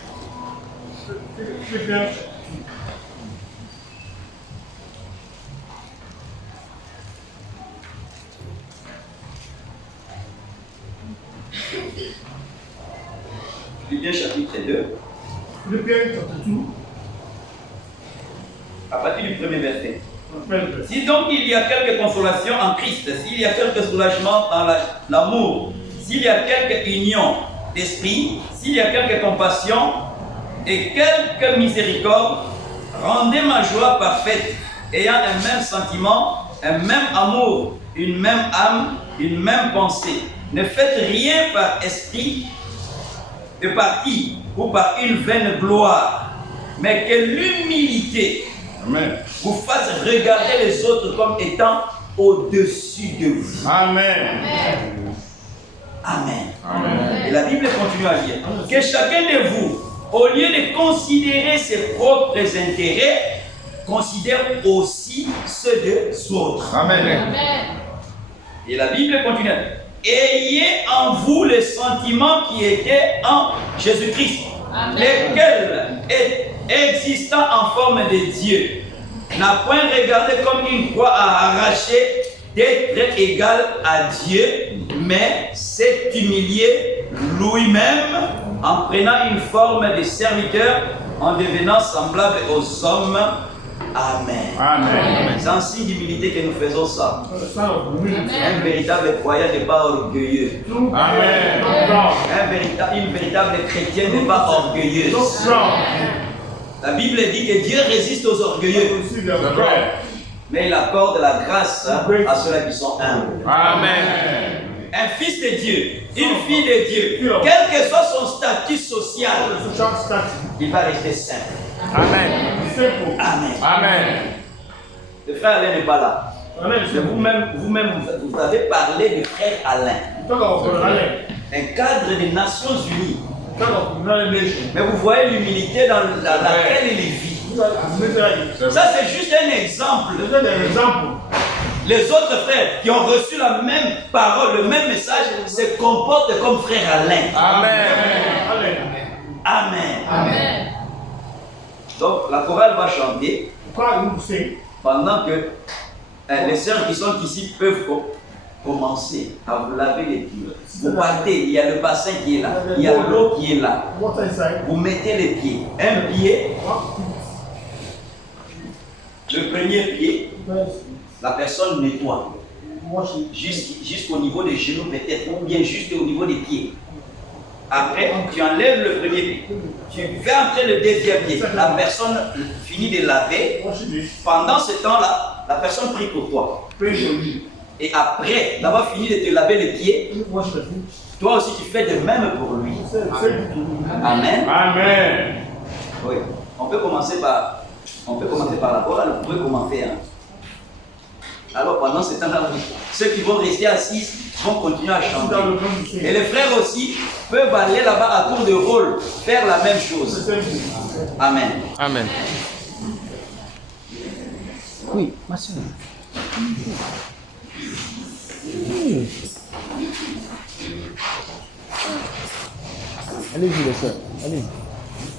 Philippiens chapitre 2. À partir du premier verset. Si donc il y a quelque consolation en Christ, s'il y a quelque soulagement dans l'amour, s'il y a quelque union d'esprit, s'il y a quelque compassion et quelque miséricorde, rendez ma joie parfaite, ayant un même sentiment, un même amour, une même âme, une même pensée. Ne faites rien par esprit de parti ou par une vaine gloire, mais que l'humilité Amen. vous fasse regarder les autres comme étant au-dessus de vous. Amen. Amen. Amen. Et la Bible continue à dire que chacun de vous, au lieu de considérer ses propres intérêts, considère aussi ceux des autres. Amen. Et la Bible continue à dire, ayez en vous les sentiments qui étaient en Jésus-Christ, lesquels, existant en forme de Dieu, n'a point regardé comme une croix à arracher d'être égal à Dieu, mais s'est humilié lui-même en prenant une forme de serviteur, en devenant semblable aux hommes. Amen. Amen. C'est un signe d'humilité que nous faisons ça. Un véritable croyant n'est pas orgueilleux. Amen. Une véritable chrétienne n'est pas orgueilleuse. La Bible dit que Dieu résiste aux orgueilleux, mais il accorde la grâce à ceux-là qui sont humbles. Amen. Un fils de Dieu, une fille de Dieu, quel que soit son statut social, il va rester simple. Amen. Amen. Amen. Le frère Alain n'est pas là. Mais vous-même, vous avez parlé du frère Alain, un cadre des Nations Unies. Mais vous voyez l'humilité dans laquelle il vit. Ça, c'est juste un exemple les autres frères qui ont reçu la même parole, le même message, se comportent comme frère Alain. Amen. Amen. Amen. Donc la chorale va chanter Quand nous sait, pendant que les sœurs qui sont ici peuvent commencer à vous laver les pieds. Vous partez, il y a le bassin qui est là, il y a l'eau qui est là. water inside, Vous mettez les pieds. Un pied, le premier pied, la personne nettoie wash it. jusqu'au niveau des genoux peut-être, ou bien juste au niveau des pieds. Après, tu enlèves le premier pied. Tu fais entrer le deuxième pied. La personne finit de laver. Wash it. Pendant ce temps-là, la personne prie pour toi. Pray for you. Et après d'avoir fini de te laver les pieds, You wash the feet. toi aussi tu fais de même pour lui. Say it to him. Amen. Amen. Oui. On peut commencer par la chorale. Vous pouvez commencer. Hein. Alors pendant ce temps-là, ceux qui vont rester assis vont continuer à chanter. Dans le nom du Et Seigneur. les frères aussi peuvent aller là-bas à tour de rôle, faire la même chose. Say it to him. Amen. Amen. Oui, ma soeur. Allez-y, les soeurs. Allez-y.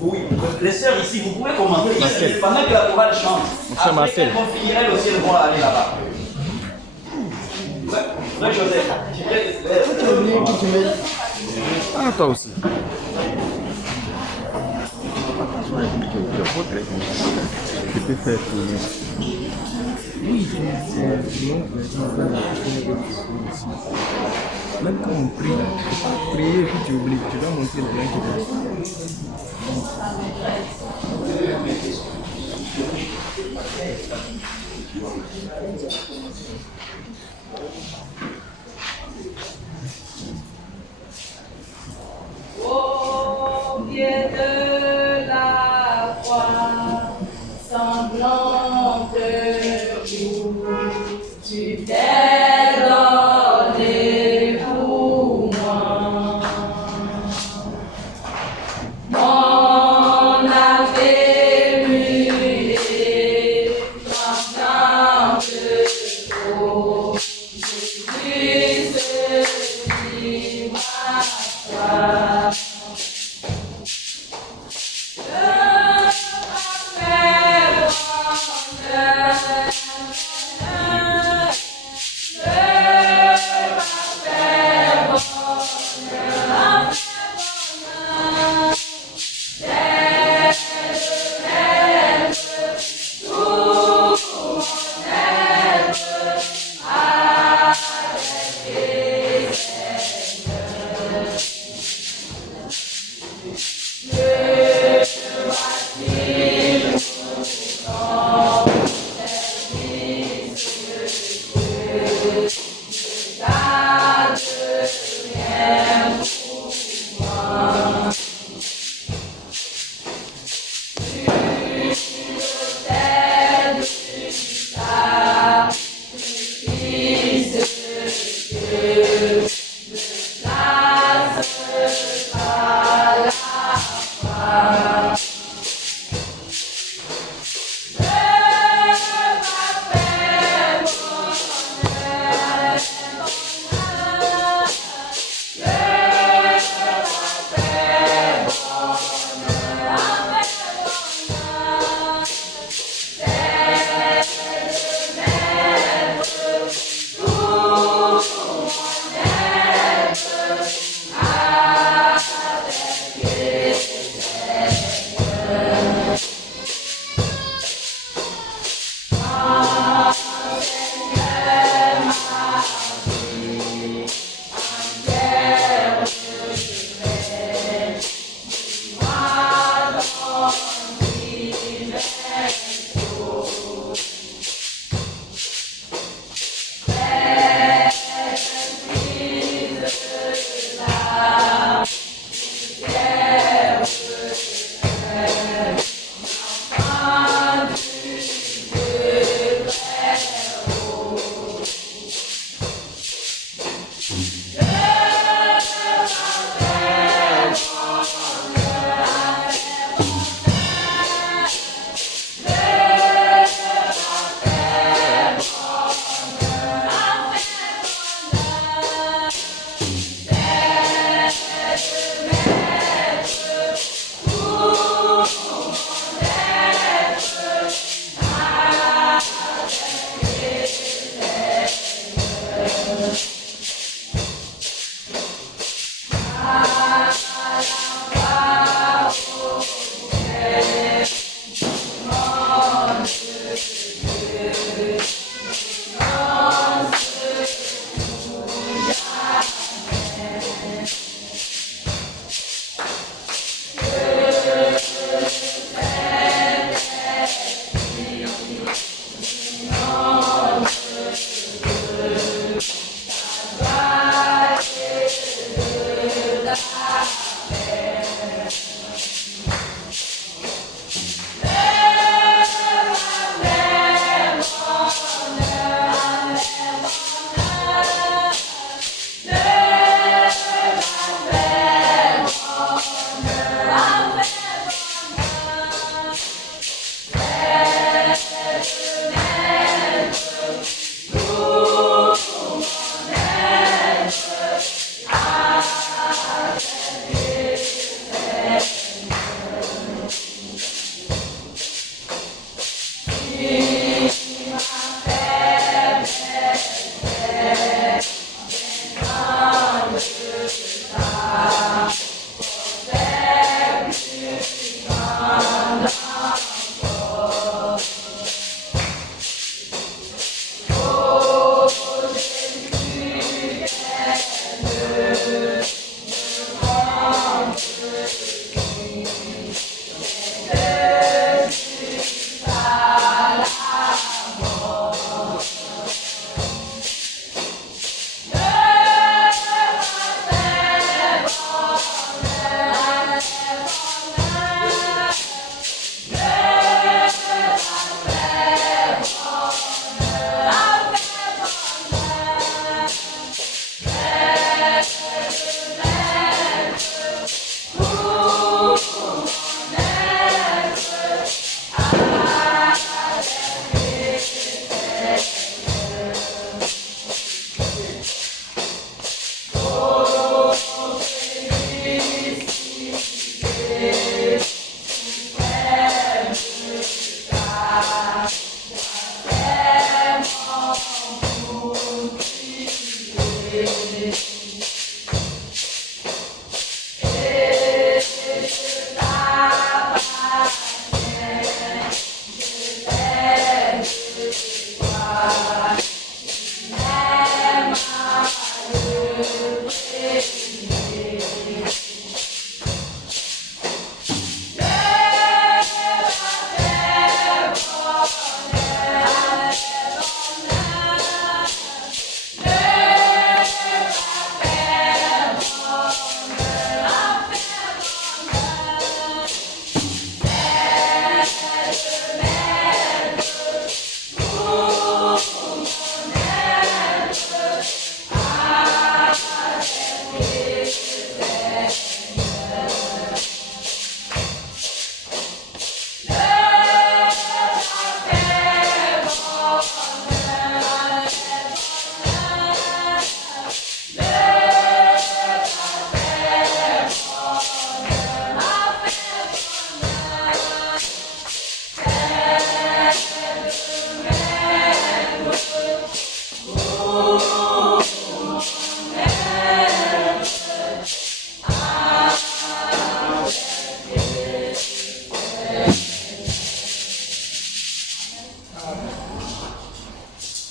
Oui, les sœurs ici, vous pouvez commencer. Marcel. Pendant que la chorale chante, Mon frère après Marcel. elles vont finir, elles aussi elles vont aller là-bas. Ouais, Joseph, tu peux Oubliez qui tu mets. Ah, toi aussi. Tu peux faire tout. Oui, même quand on prie, prier et puis tu oublies, tu dois montrer les mains qui Au pied de la croix, sanglante tu t'es donné pour moi. Mon ave brûlé, sanglante eau, Jésus se dit ma foi.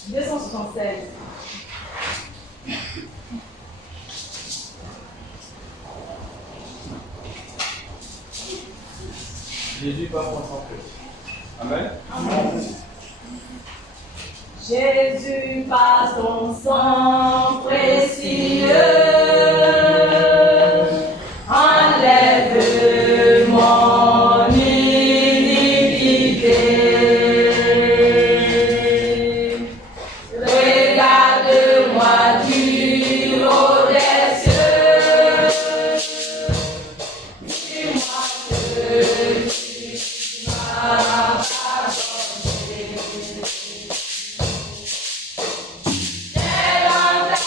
276. Jésus va concentrer. Amen. Jésus, par ton sang précieux, enlève mon iniquité. Regarde-moi du haut des cieux, dis-moi que tu m'as pardonné. C'est dans ta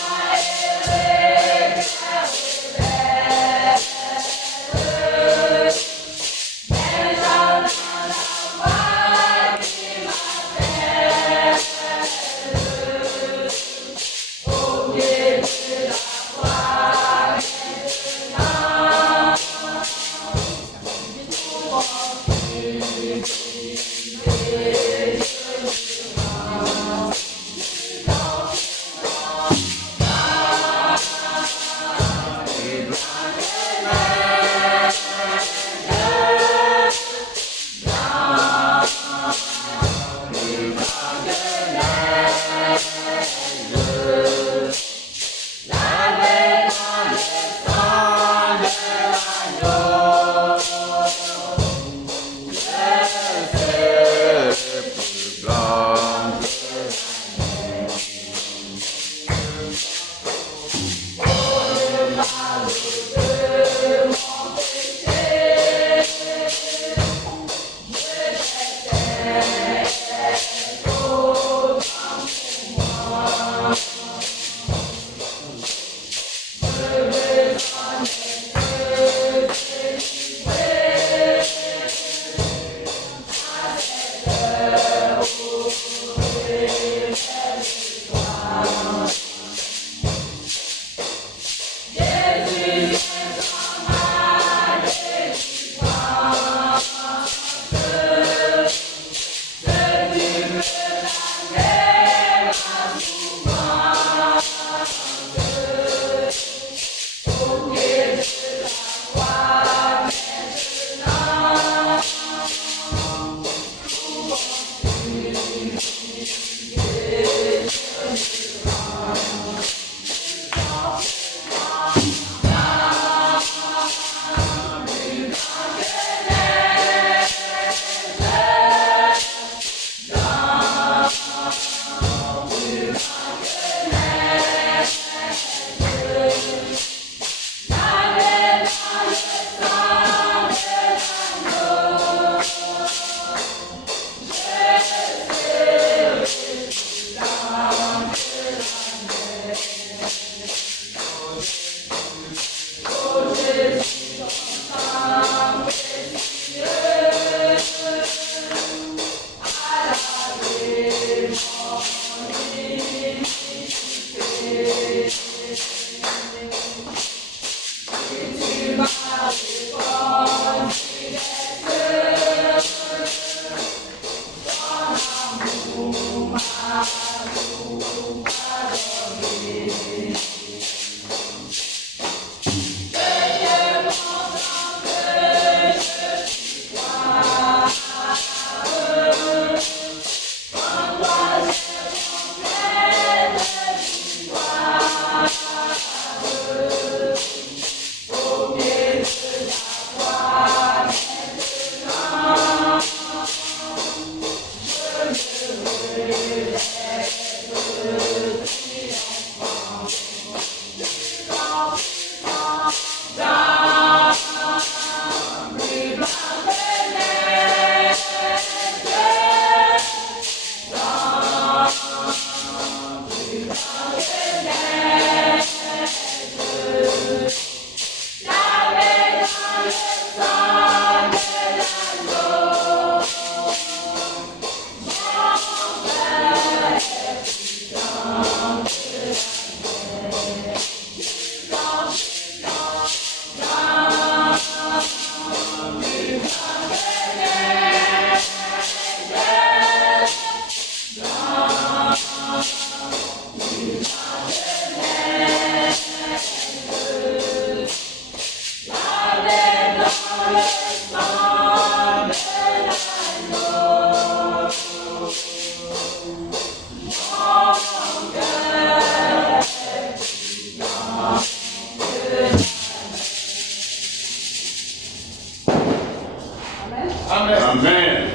Amen.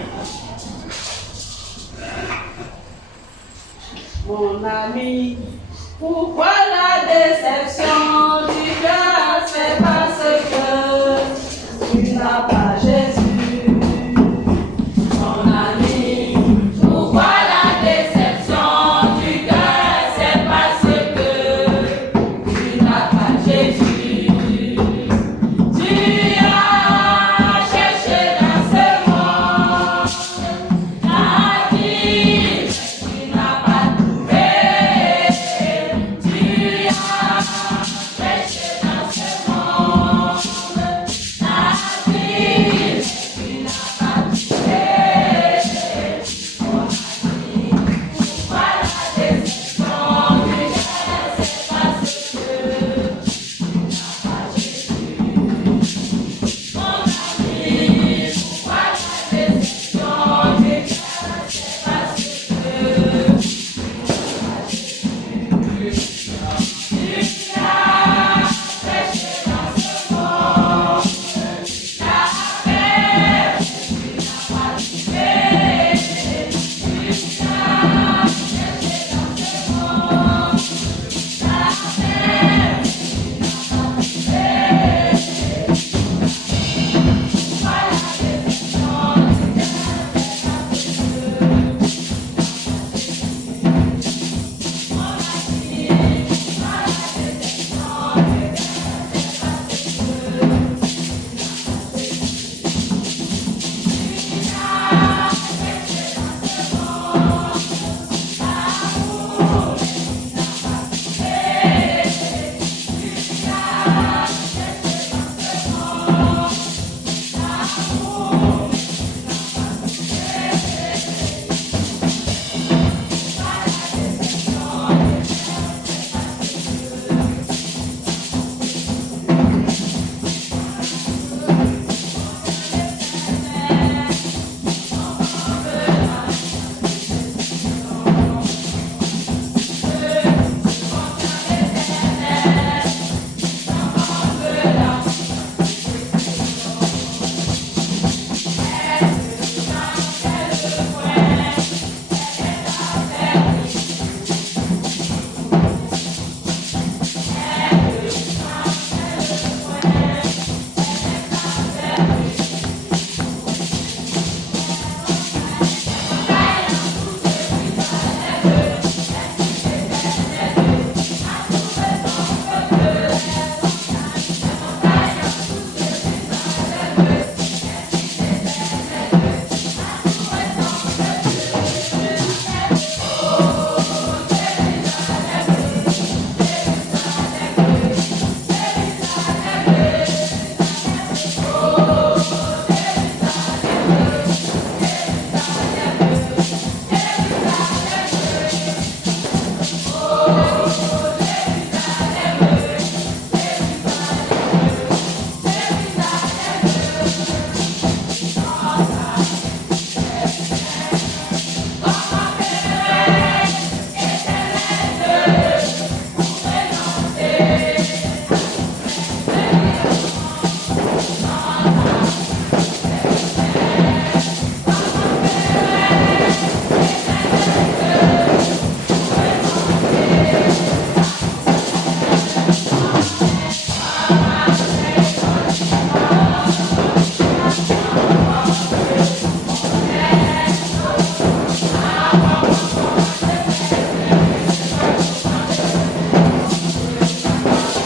Mon ami, pourquoi la déception du cœur? C'est parce que tu n'as pas Jésus. Mon ami, pourquoi la déception du cœur? C'est parce que tu n'as pas Jésus. Tu as cherché dans ce monde la vie, tu n'as pas trouvé. Tu as cherché dans ce monde la vie, tu n'as pas trouvé. Mon ami, pourquoi la déception du cœur? C'est parce que tu n'as pas Jésus. Mon ami, pourquoi la déception du cœur? C'est parce que tu n'as pas Jésus. Tu as cherché dans ce monde la paix, tu n'as pas trouvé. Tu as cherché dans ce monde la paix, tu n'as pas trouvé.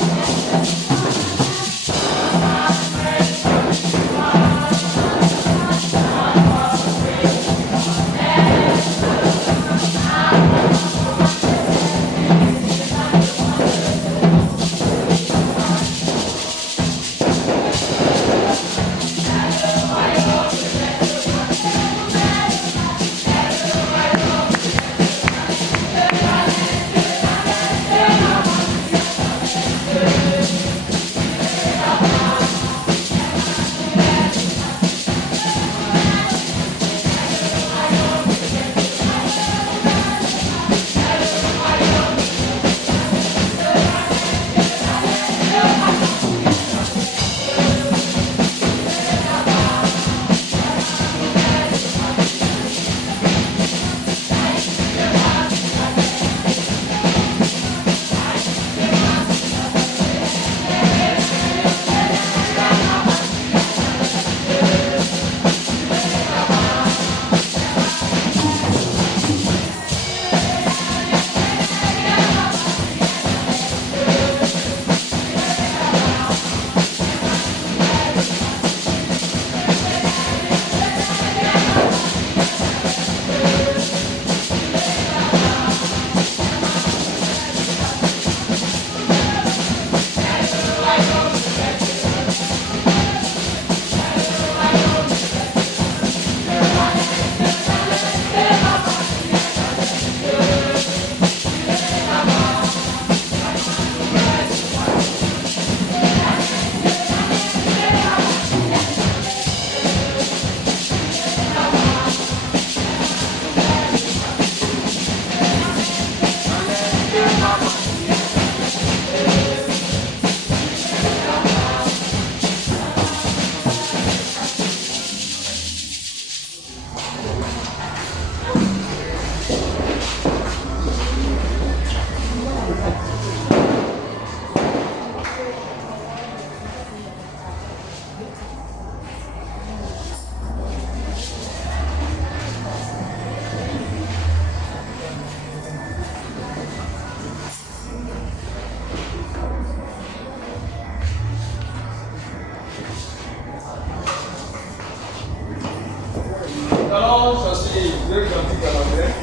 Deux cantiques en anglais.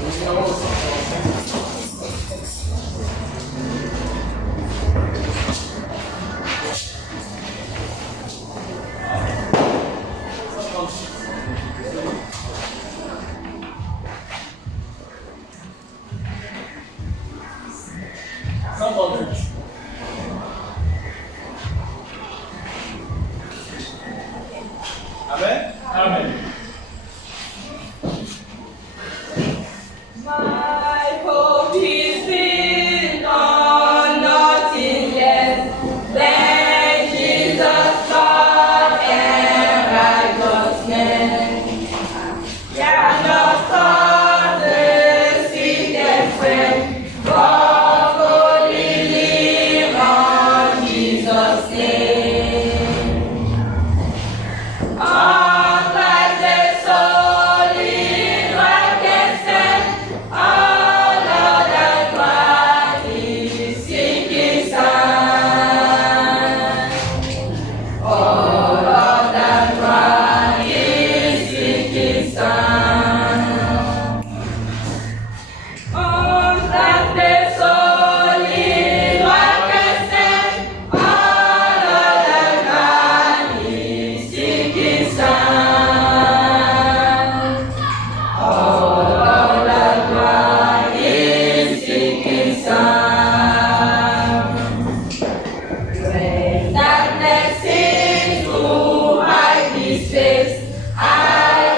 Le numéro 145. Amen. Amen. My hope is built on nothing less than Jesus' blood and righteousness. Cannot stop the sick and friend, but only live on Jesus' name. Unlike the solid rock and sand, all other ground is sinking sand. All other ground is sinking sand. Unlike the solid rock and sand, all other ground is sinking sand. All other ground is sinking sand. When darkness seems to hide his face, I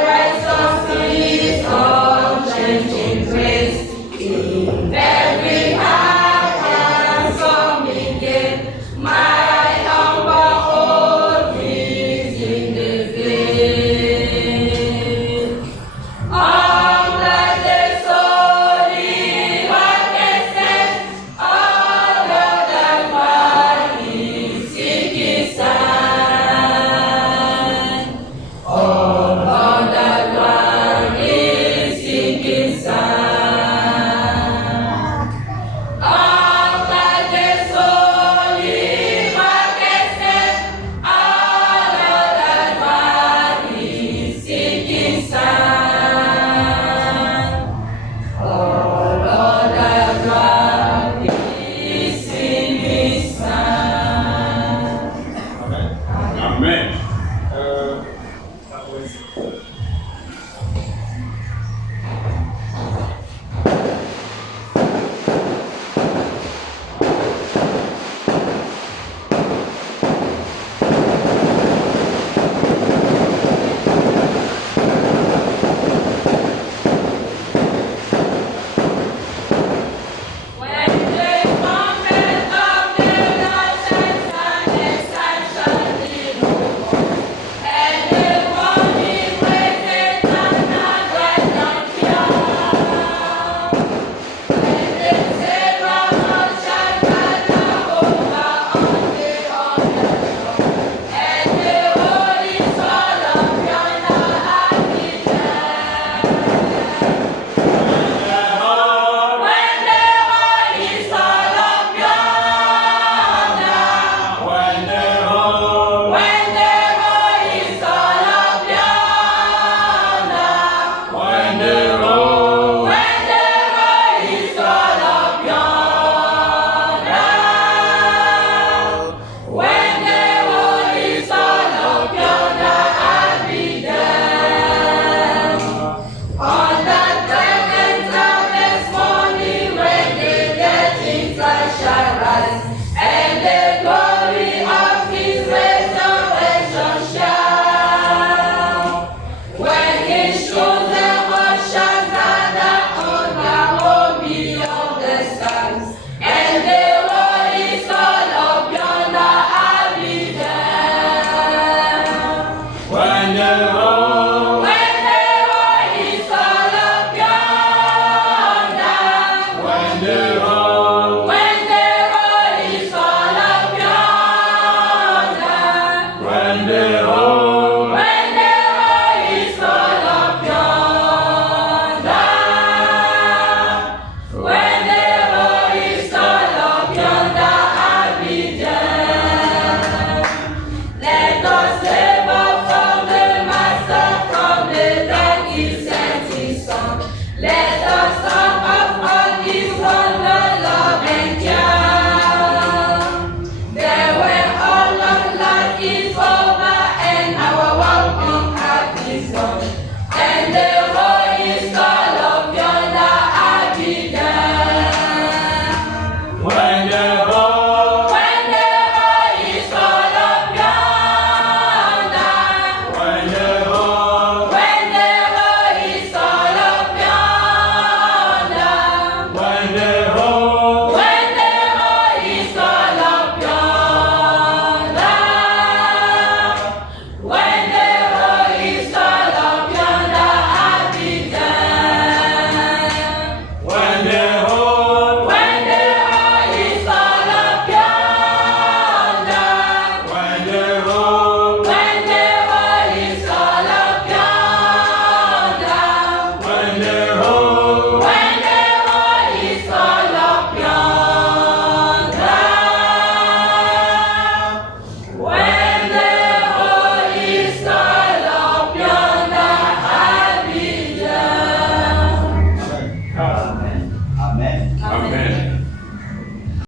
rise on his unchanging grace. In every heart and communicate, my humble hope is in the faith. Unlike the solid rock and sand, all other ground is sinking sand. All other ground is sinking sand. Unlike the solid rock and sand, all other ground is sinking sand. All other ground is sinking sand. Amen. When the trumpet of the Lord shines and the sun shall be no more, and the morning breaks and night rise down pure. When the seraphim shall gather over on the shore, and the holy soul of yonder happy land. When the holy soul of yonder, when the holy soul of yonder, when the holy soul of yonder, when the holy soul of yonder I be there. On that great and cloudless morning when the dead in Christ shall rise,